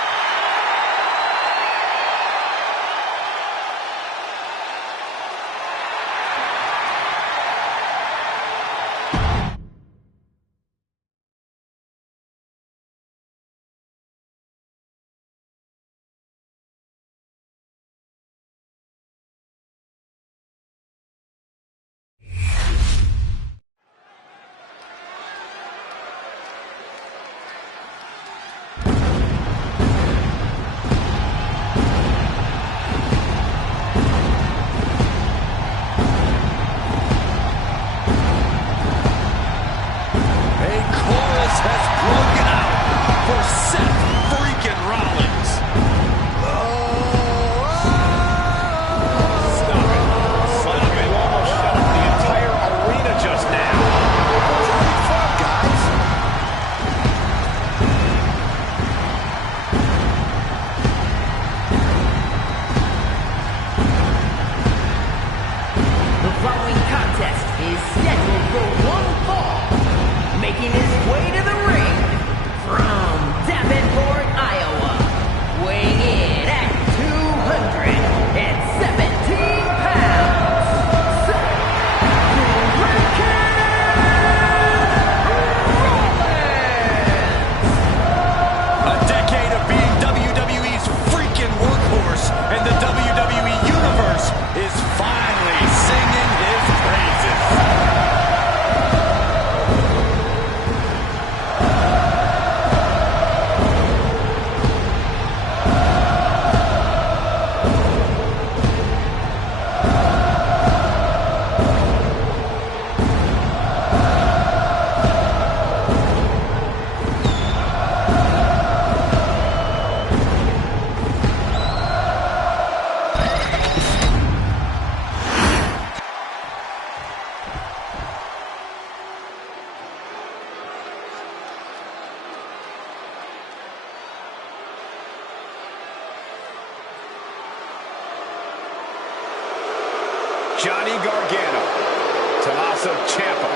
Tommaso Ciampa.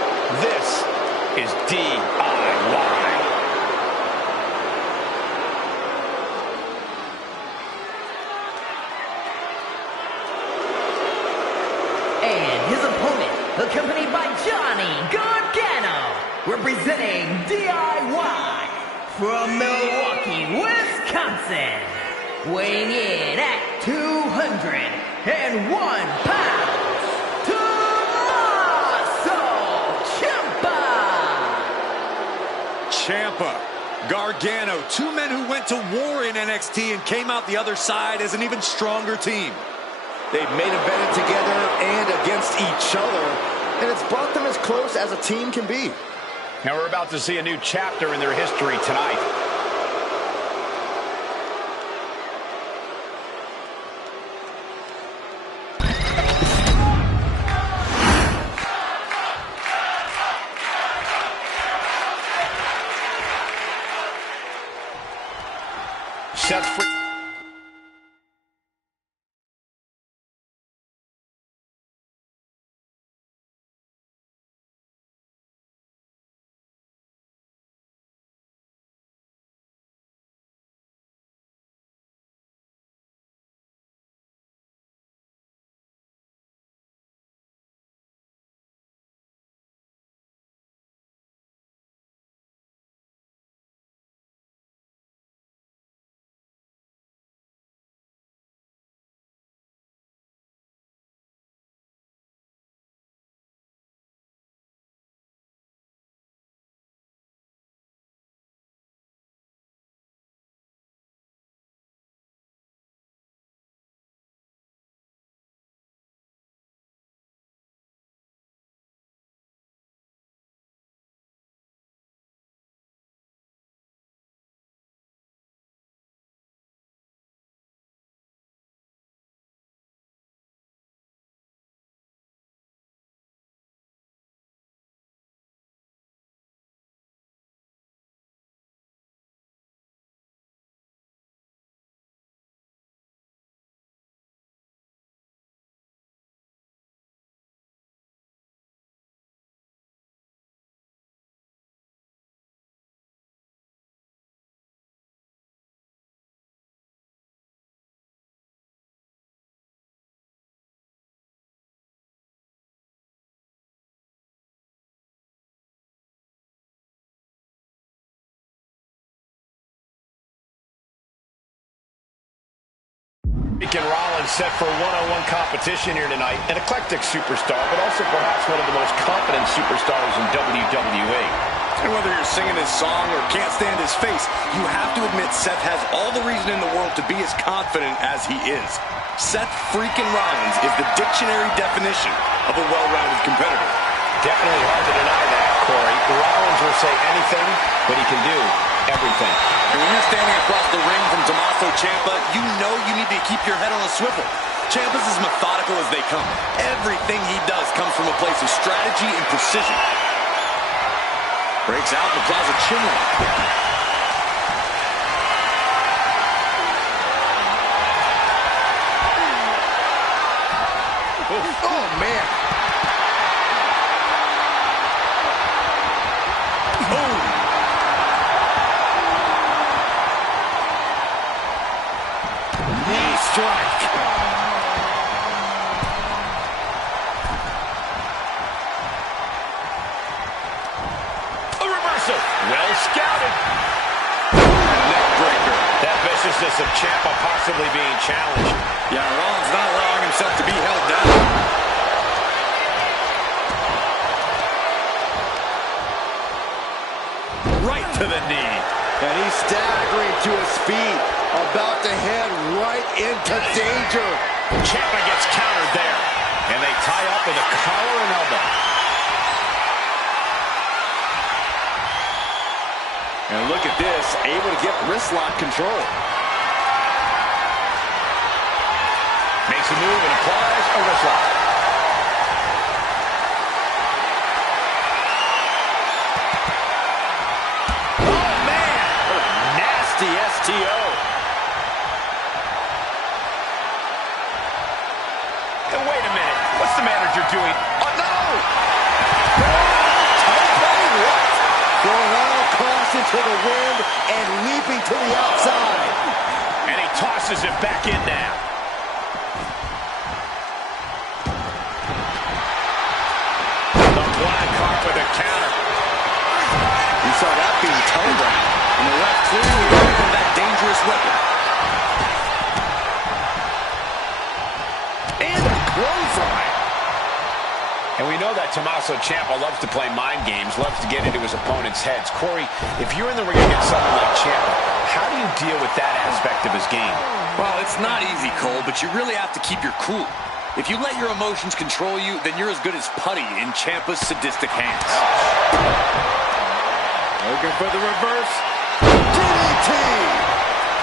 This is DIY. And his opponent, accompanied by Johnny Gargano, representing DIY from Milwaukee, Wisconsin, weighing in at 201 pounds, Tommaso Ciampa. Ciampa, Gargano, two men who went to war in NXT and came out the other side as an even stronger team. They've main evented together and against each other, and it's brought them as close as a team can be. And we're about to see a new chapter in their history tonight. Seth free. Rollins set for one-on-one competition here tonight. An eclectic superstar, but also perhaps one of the most confident superstars in WWE. And whether you're singing his song or can't stand his face, you have to admit Seth has all the reason in the world to be as confident as he is. Seth freaking Rollins is the dictionary definition of a well-rounded competitor. Definitely hard to deny that, Corey. Rollins will say anything, but he can do everything. And when you're standing across the ring from Tommaso Ciampa, you know you need to keep your head on a swivel. Ciampa's as methodical as they come. Everything he does comes from a place of strategy and precision. Breaks out and applies a chin lock. Oh, man. Strike. A reversal. Well scouted. Neckbreaker. That viciousness of Ciampa possibly being challenged. Yeah, Rollins not allowing himself to be held down. Right to the knee. And he's staggering to his feet, about to head right into danger. Ciampa gets countered there. And they tie up with a collar and elbow. And look at this, able to get wrist lock control. Makes a move and applies a wrist lock. STO. And wait a minute. What's the manager doing? Oh, no! for the wind and leaping to the outside. And he tosses it back in now. The black heart with a counter. You saw that being telegraphed. And the ref clearly away from that dangerous weapon. And a clothesline. And we know that Tommaso Ciampa loves to play mind games, loves to get into his opponent's heads. Corey, if you're in the ring against someone like Ciampa, how do you deal with that aspect of his game? Well, it's not easy, Cole, but you really have to keep your cool. If you let your emotions control you, then you're as good as putty in Ciampa's sadistic hands. Looking for the reverse. DDT!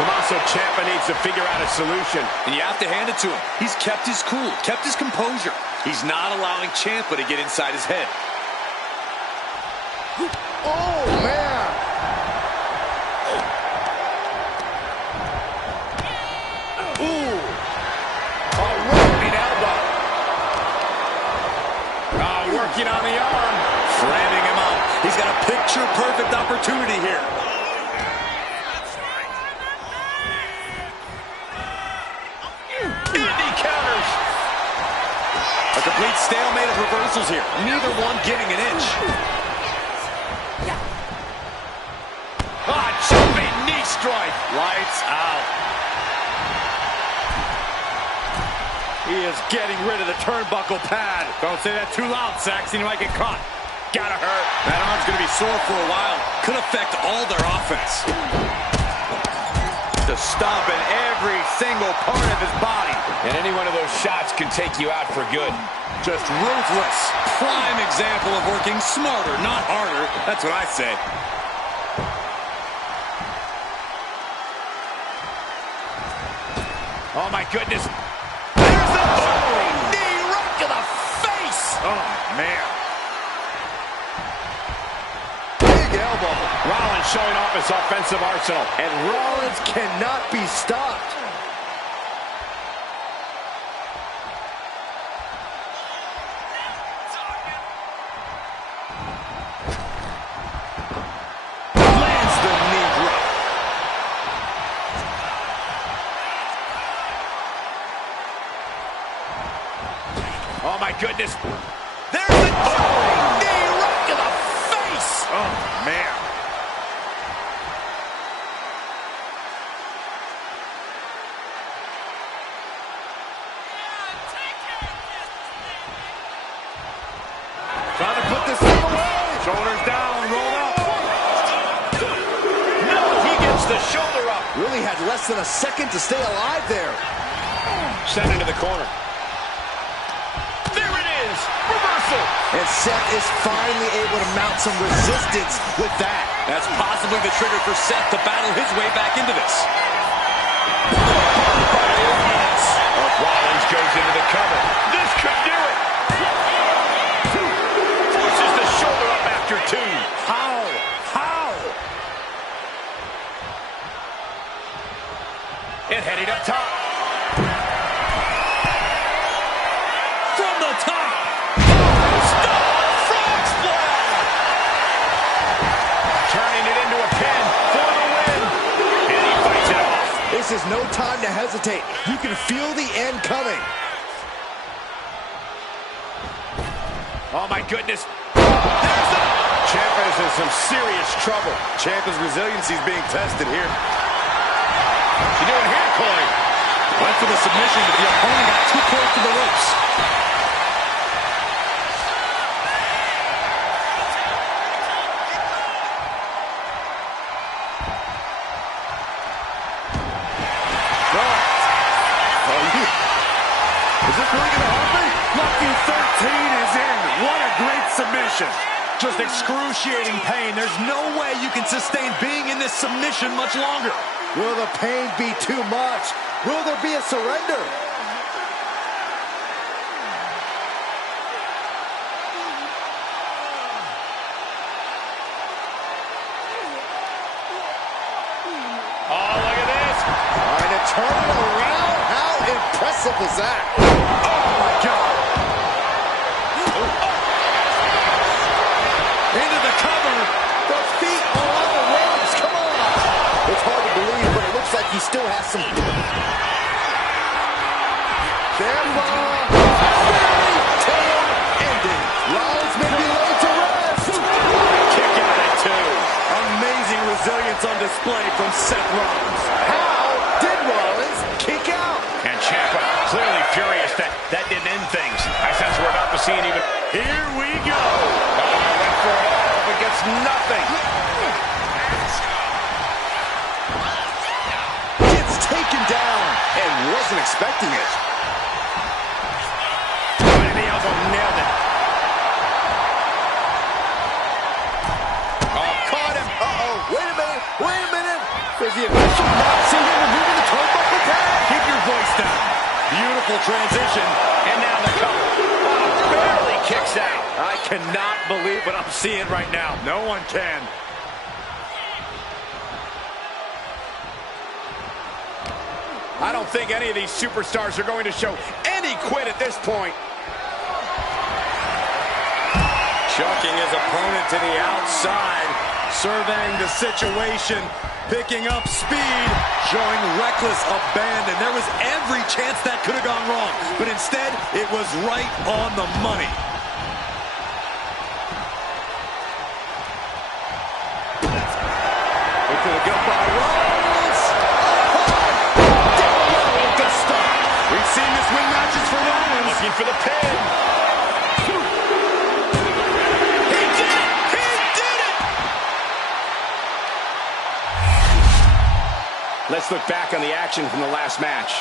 Tommaso Ciampa needs to figure out a solution. And you have to hand it to him. He's kept his cool, kept his composure. He's not allowing Ciampa to get inside his head. Oh, man! Ooh! A rolling elbow. Working on the arm. Framing him up. He's got a picture-perfect opportunity here. And he counters. A complete stalemate of reversals here. Neither one getting an inch. Jumping knee strike. Lights out. He is getting rid of the turnbuckle pad. Don't say that too loud, Saxon. You might get caught. Gotta hurt. That arm's gonna be sore for a while. Could affect all their offense. To stop in every single part of his body. And any one of those shots can take you out for good. Just ruthless. Prime example of working smarter, not harder. That's what I say. Oh, my goodness. There's the throwing knee right to the face. Oh, man. Big elbow. Rollins showing off his offensive arsenal. And Rollins cannot be stopped. Lands the knee drop. Oh, my goodness. There's the throwing knee right to the face. Oh, man. Trying to put this thing away. Shoulders down, roll up. No, he gets the shoulder up. Really had less than a second to stay alive there. Sent into the corner. There it is. Reversal. And Seth is finally able to mount some resistance with that. That's possibly the trigger for Seth to battle his way back into this. Rollins goes into the cover. This could do it. Forces the shoulder up after two. How? And heading up top. From the top. Frog splash. Turning it into a pin for the win. And he fights it off. This is no time to hesitate. You can feel the end coming. Oh, my goodness. There's the... Ciampa's in some serious trouble. Ciampa's resiliency is being tested here. What's he doing here, Corey? Went for the submission, but the opponent got too close to the ropes. Is this really going to happen? Lucky 13 is in. What a great submission. Just excruciating pain. There's no way you can sustain being in this submission much longer. Will the pain be too much? Will there be a surrender? Oh, look at this. Trying to turn it around. How impressive was that? Oh, my God. Into the cover. The feet are on the ropes. he still has some... Careful! Tail-ended. Rollins may be laid to rest. Kick out at 2. Amazing resilience on display from Seth Rollins. How did Rollins kick out? And Ciampa clearly furious that didn't end things. I sense we're about to see it even. Here we go. Went for it all, but gets nothing. Gets taken down and wasn't expecting it. And the elbow nailed it. Oh, caught him. Uh-oh. Wait a minute. Wait a minute. Does the official not see him removing the turnbuckle pad? Keep your voice down. Beautiful transition. And now the cover. Oh, barely kicks out. I cannot believe what I'm seeing right now. No one can. I don't think any of these superstars are going to show any quit at this point. Chucking his opponent to the outside, surveying the situation, picking up speed, showing reckless abandon. There was every chance that could have gone wrong, but instead, it was right on the money. Look at the gut by Rollins. With the stop. We've seen this win matches for Rollins. Looking for the pin. Let's look back on the action from the last match.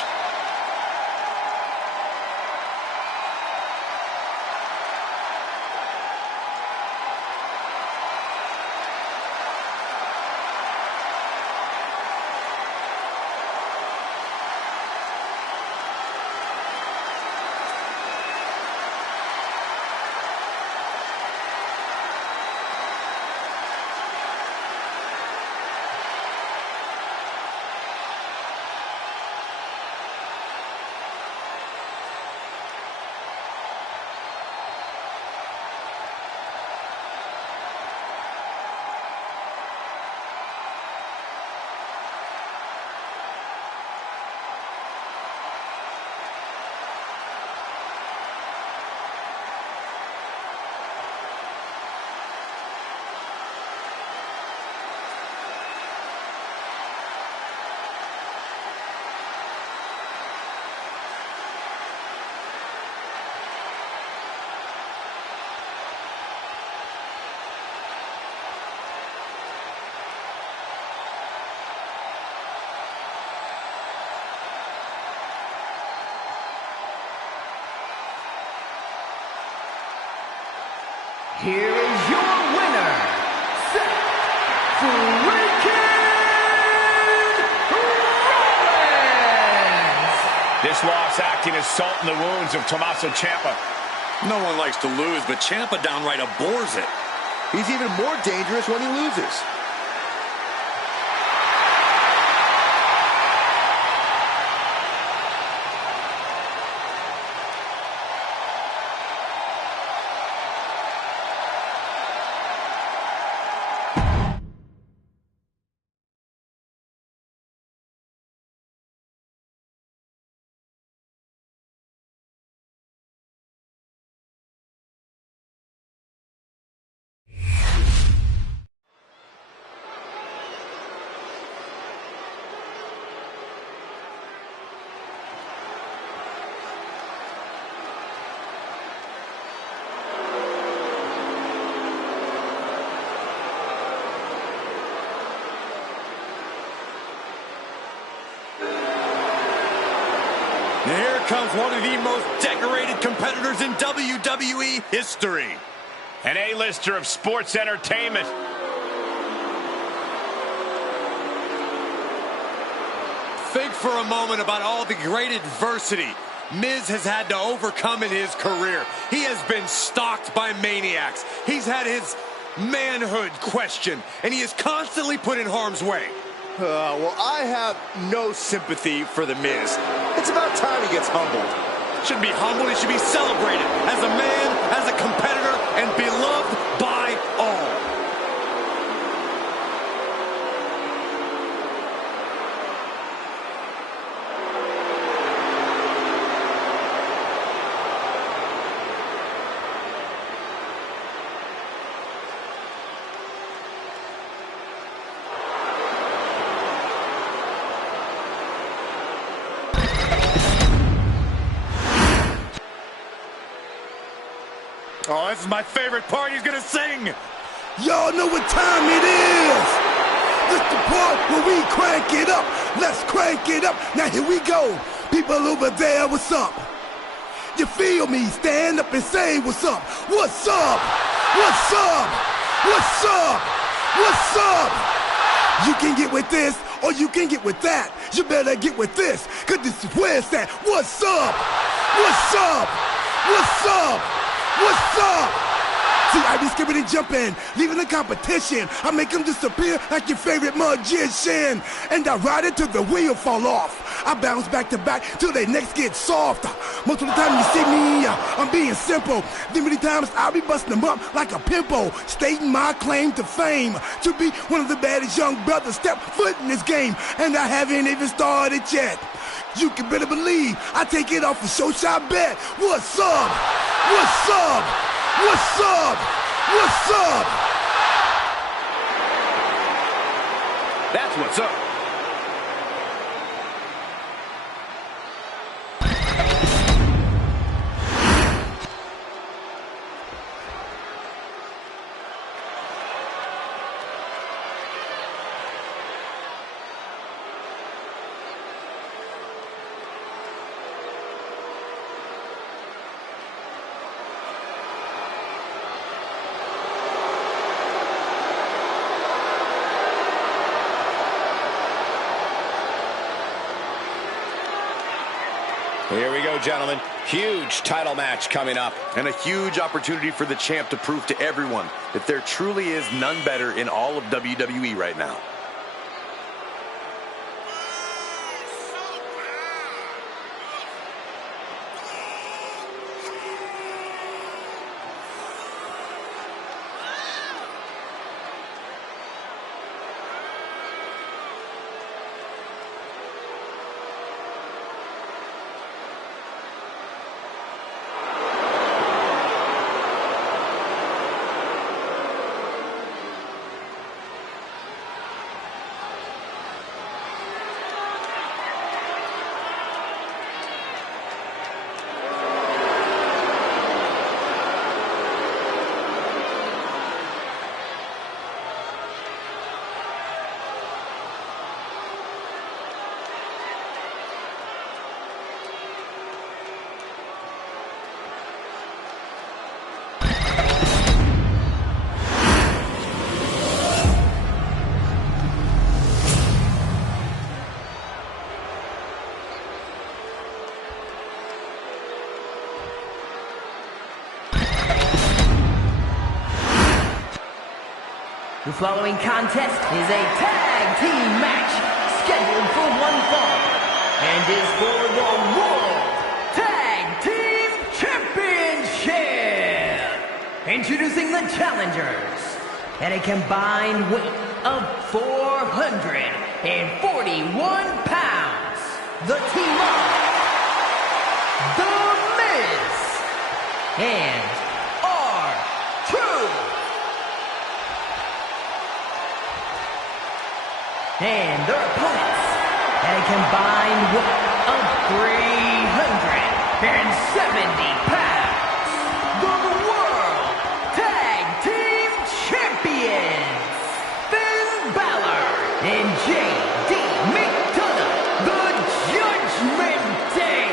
Here is your winner, Seth freaking Rollins! This loss acting as salt in the wounds of Tommaso Ciampa. No one likes to lose, but Ciampa downright abhors it. He's even more dangerous when he loses. And here comes one of the most decorated competitors in WWE history. An A-lister of sports entertainment. Think for a moment about all the great adversity Miz has had to overcome in his career. He has been stalked by maniacs. He's had his manhood questioned, and he is constantly put in harm's way. Well, I have no sympathy for The Miz. It's about time he gets humbled. Shouldn't be humbled, he should be celebrated as a man, as a competitor, and beloved by all. this is my favorite part. He's gonna sing. Y'all know what time it is. This the part where we crank it up. Let's crank it up. Now here we go. People over there, what's up? You feel me? Stand up and say what's up. What's up? What's up? What's up? What's up? You can get with this or you can get with that. You better get with this, cause this is where it's at. What's up? What's up? What's up? What's up? See, I be skipping and jumping, leaving the competition. I make them disappear like your favorite magician. And I ride it till the wheel fall off. I bounce back to back till their necks get soft. Most of the time you see me, I'm being simple. Then many times I'll be busting them up like a pimple, stating my claim to fame, to be one of the baddest young brothers step foot in this game. And I haven't even started yet. You can better believe I take it off a show shot bet. What's up? What's up? What's up? What's up? That's what's up. Here we go, gentlemen. Huge title match coming up. And a huge opportunity for the champ to prove to everyone that there truly is none better in all of WWE right now. The following contest is a tag team match scheduled for one fall and is for the World Tag Team Championship. Introducing the challengers at a combined weight of 441 pounds. The team of The Miz and R-Truth. And their opponents at a combined weight of 370 pounds, the World Tag Team Champions, Finn Balor and J.D. McDonough, the Judgment Day.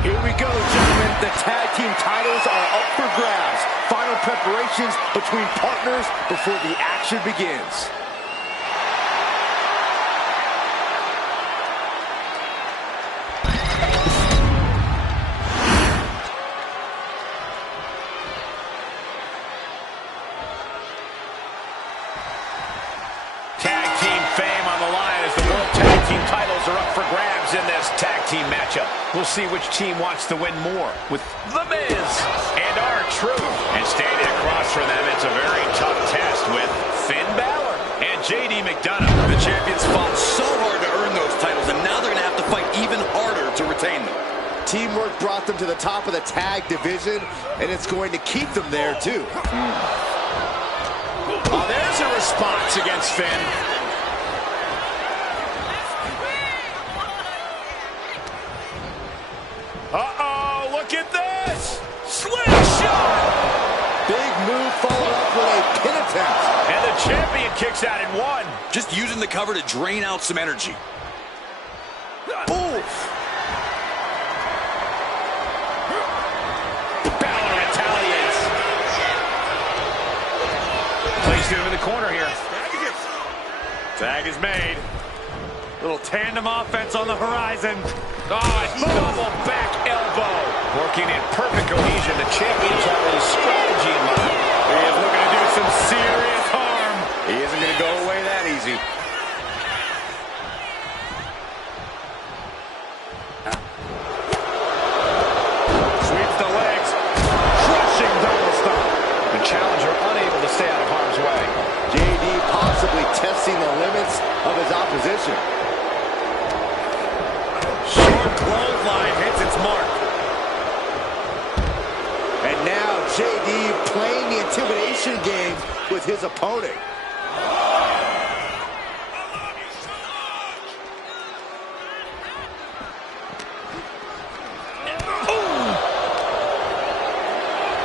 Here we go, gentlemen. The tag team titles are up for grabs. Final preparations between partners before the action begins. Tag team fame on the line as the World Tag Team titles are up for grabs in this tag team matchup. We'll see which team wants to win more with The Miz and R-Truth. And standing across from them, it's a very tough test with Finn Balor and J.D. McDonough. The champions fought so hard to earn those titles, and now they're going to have to fight even harder to retain them. Teamwork brought them to the top of the tag division, and it's going to keep them there, too. Oh, there's a response against Finn. Uh-oh, look at this! Slingshot! Big move followed up with a pin attempt. And the champion kicks out in one. Just using the cover to drain out some energy. Oof. Balor retaliates. Placed him in the corner here. Tag is made. Little tandem offense on the horizon. Double back elbow. Working in perfect cohesion. The champion's having a strategy in mind. He is looking to do some serious harm. He isn't going to go away that easy. Sweeps the legs. Crushing double stomp. The challenger unable to stay out of harm's way. JD possibly testing the limits of his opposition. Short clothesline hits its mark. And now JD playing the intimidation game with his opponent.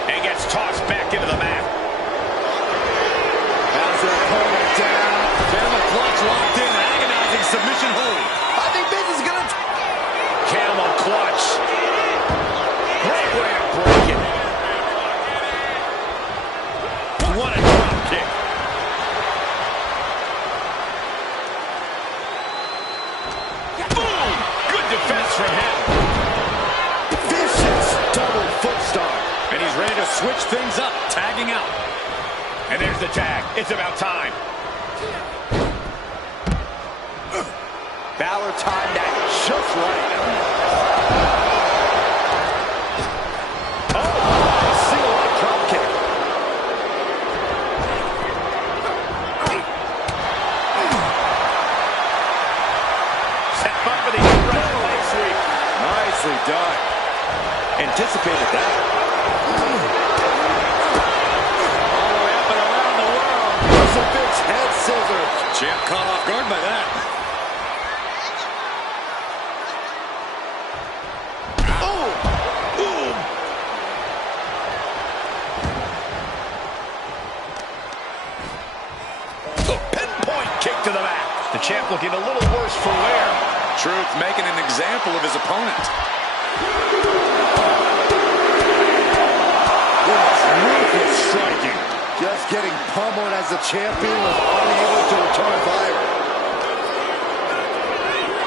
And gets tossed back into the mat. Has their opponent down. Camel clutch locked in, agonizing submission hold. I think this is gonna... Camel clutch. Great way to break it. What a drop kick. Boom! Good defense from him. Vicious double foot stomp. And he's ready to switch things up, tagging out. And there's the tag. It's about time. Balor timed that just right. Oh, single leg drop kick. Set up for the upright leg sweep. Nicely done. Anticipated that. All the way up and around the world. Crucifix head scissors. Champ caught off guard by that. To the mat. The champ looking a little worse for wear. Truth making an example of his opponent. Ruthless striking. Just getting pummeled as the champion was unable to return fire.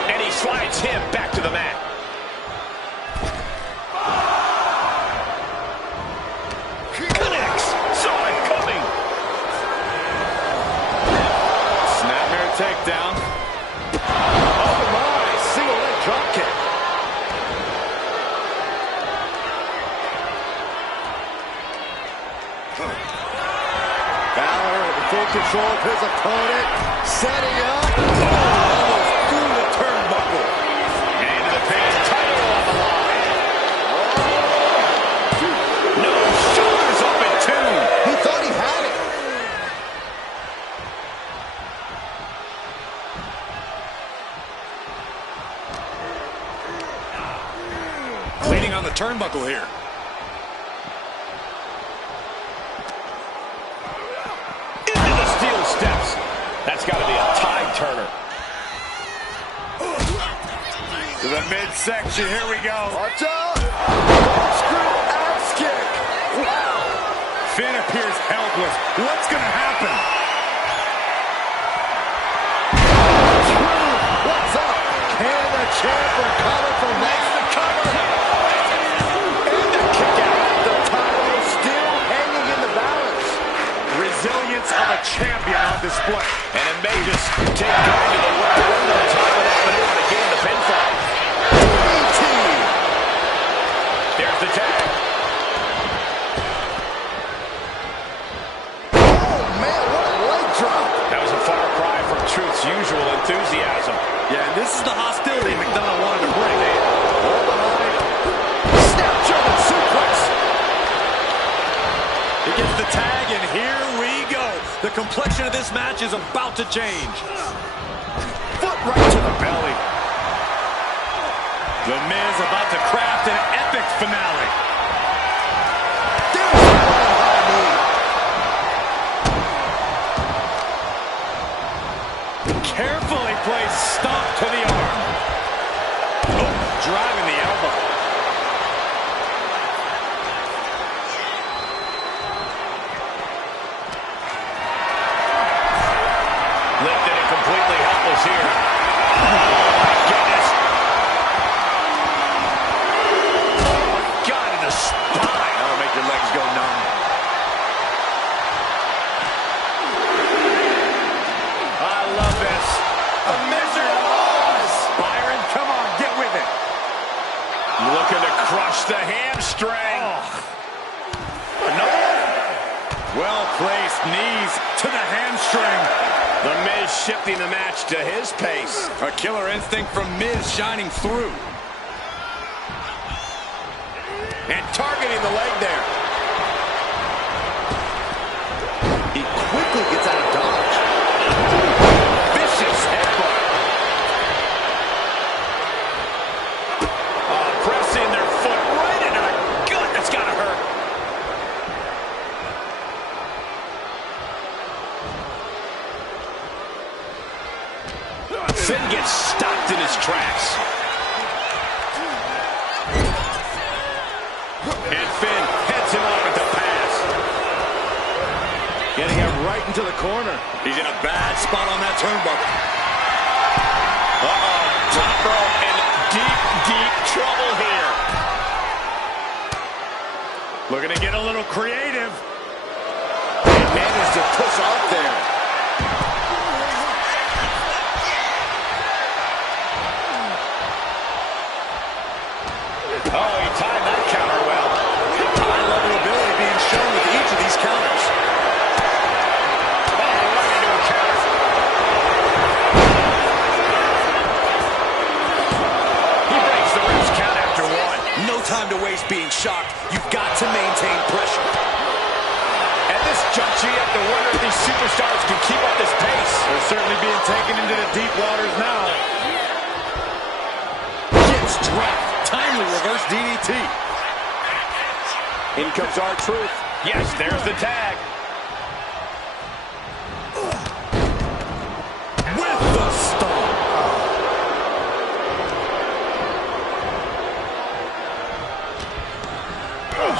And he slides him back to the mat. Connects. Saw it coming. Takedown. Oh my, single leg drop kick. Balor in full control of his opponent, setting up. Almost through the turnbuckle. And the pin, title on the line. No, shoulders up at two. He thought he had it. Leaning on the turnbuckle here. Into the steel steps. That's got to be a tide turner. To the midsection, here we go. Watch out! Corkscrew axe kick. Wow! Finn appears helpless. What's going to happen? What's up? Can the champ recover from that? The cover. And the kick out. The title still hanging in the balance. Resilience of a champion on display. And it may just take going to the right end of the title off and able to gain the pinfall. There's the tag. Oh man, what a leg drop. That was a far cry from Truth's usual enthusiasm. Yeah, and this is the hostility McDonald wanted to bring. Hold the line. Snap German suplex. He gets the tag, and here we go. The complexion of this match is about to change. Foot right to the belly. The Miz about to craft an epic finale. There's a high knee. Carefully placed stomp to the arm. Oh, driving the elbow. Lifted and completely helpless here. Oh, my goodness. Oh, my God, in the spine. That'll make your legs go numb. I love this. A Wizard of Oz. Byron, come on, get with it. Looking to crush the hamstring. Oh. Another one. Well-placed knees to the hamstring. The Miz shifting the match to his pace. A killer instinct from Miz shining through. And targeting the leg there. He quickly gets out of dodge. Vicious headbutt. Pressing their foot right into the gut. That's gotta hurt. Finn gets stopped in his tracks. And Finn heads him off at the pass. Getting him right into the corner. He's in a bad spot on that turnbuckle. Top rope in deep, deep trouble here. Looking to get a little creative. He managed to push off there. Oh, he timed that counter well. High-level ability being shown with each of these counters. Oh, right into a counter. He breaks the ribs count after one. No time to waste being shocked. You've got to maintain pressure. At this juncture, you have to wonder if these superstars can keep up this pace. They're certainly being taken into the deep waters now. Gets dropped. Timely reverse DDT. In comes R-Truth. Yes, there's the tag. With the stomp.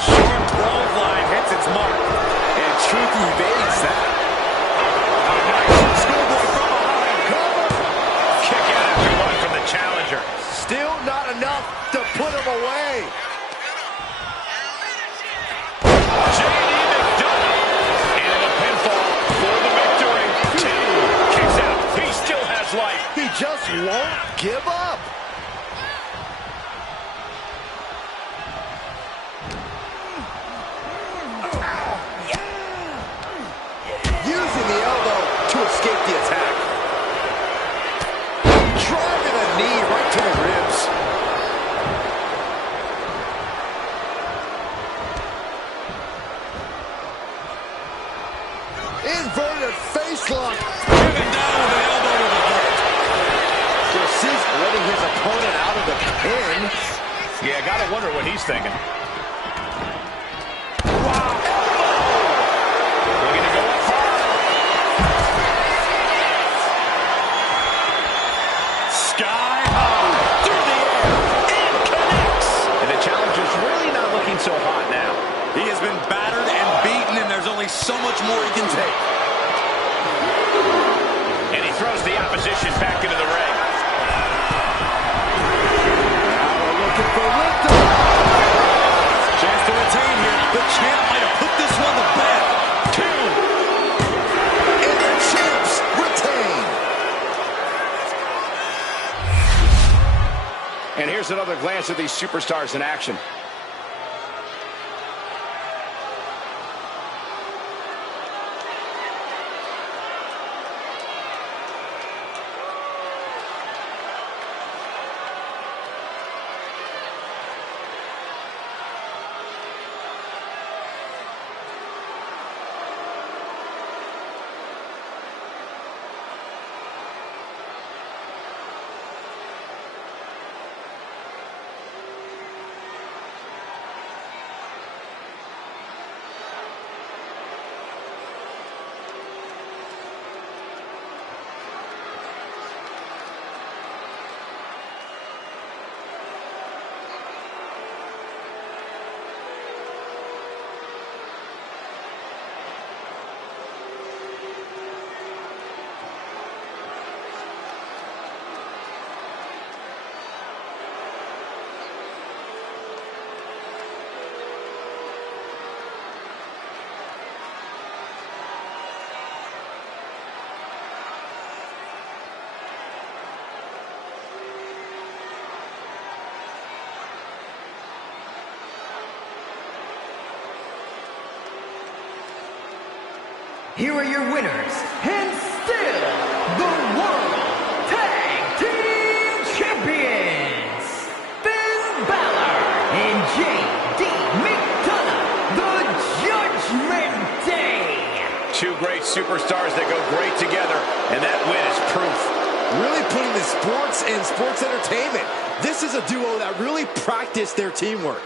Short 12 line hits its mark. And Truth evades that. A nice schoolboy from behind. Cover. Kick out after one from the challenger. Still not enough to put him away. J.D. McDonough. And a pinfall for the victory. Two. Kicks out. He still has life. He just won't give up. Using the elbow to escape the attack. Driving a knee right to the ribs. Inverted face lock. Driven down with an elbow to the heart. Proceeds letting his opponent out of the pin. Yeah, gotta wonder what he's thinking. Wow. Looking to go up hard. Sky high. Through the air. And connects. And the challenger's really not looking so hot now. He has been battered and beaten, and there's only so much more he can take. And he throws the opposition back into the ring. Now we're looking for liftoff. Chance to retain here. The champ might have put this one to bed. Two. And the champs retain. And here's another glance at these superstars in action. here are your winners, and still the World Tag Team Champions, Finn Balor and J.D. McDonough, the Judgment Day. Two great superstars that go great together, and that win is proof. Really putting the sports and sports entertainment. This is a duo that really practiced their teamwork.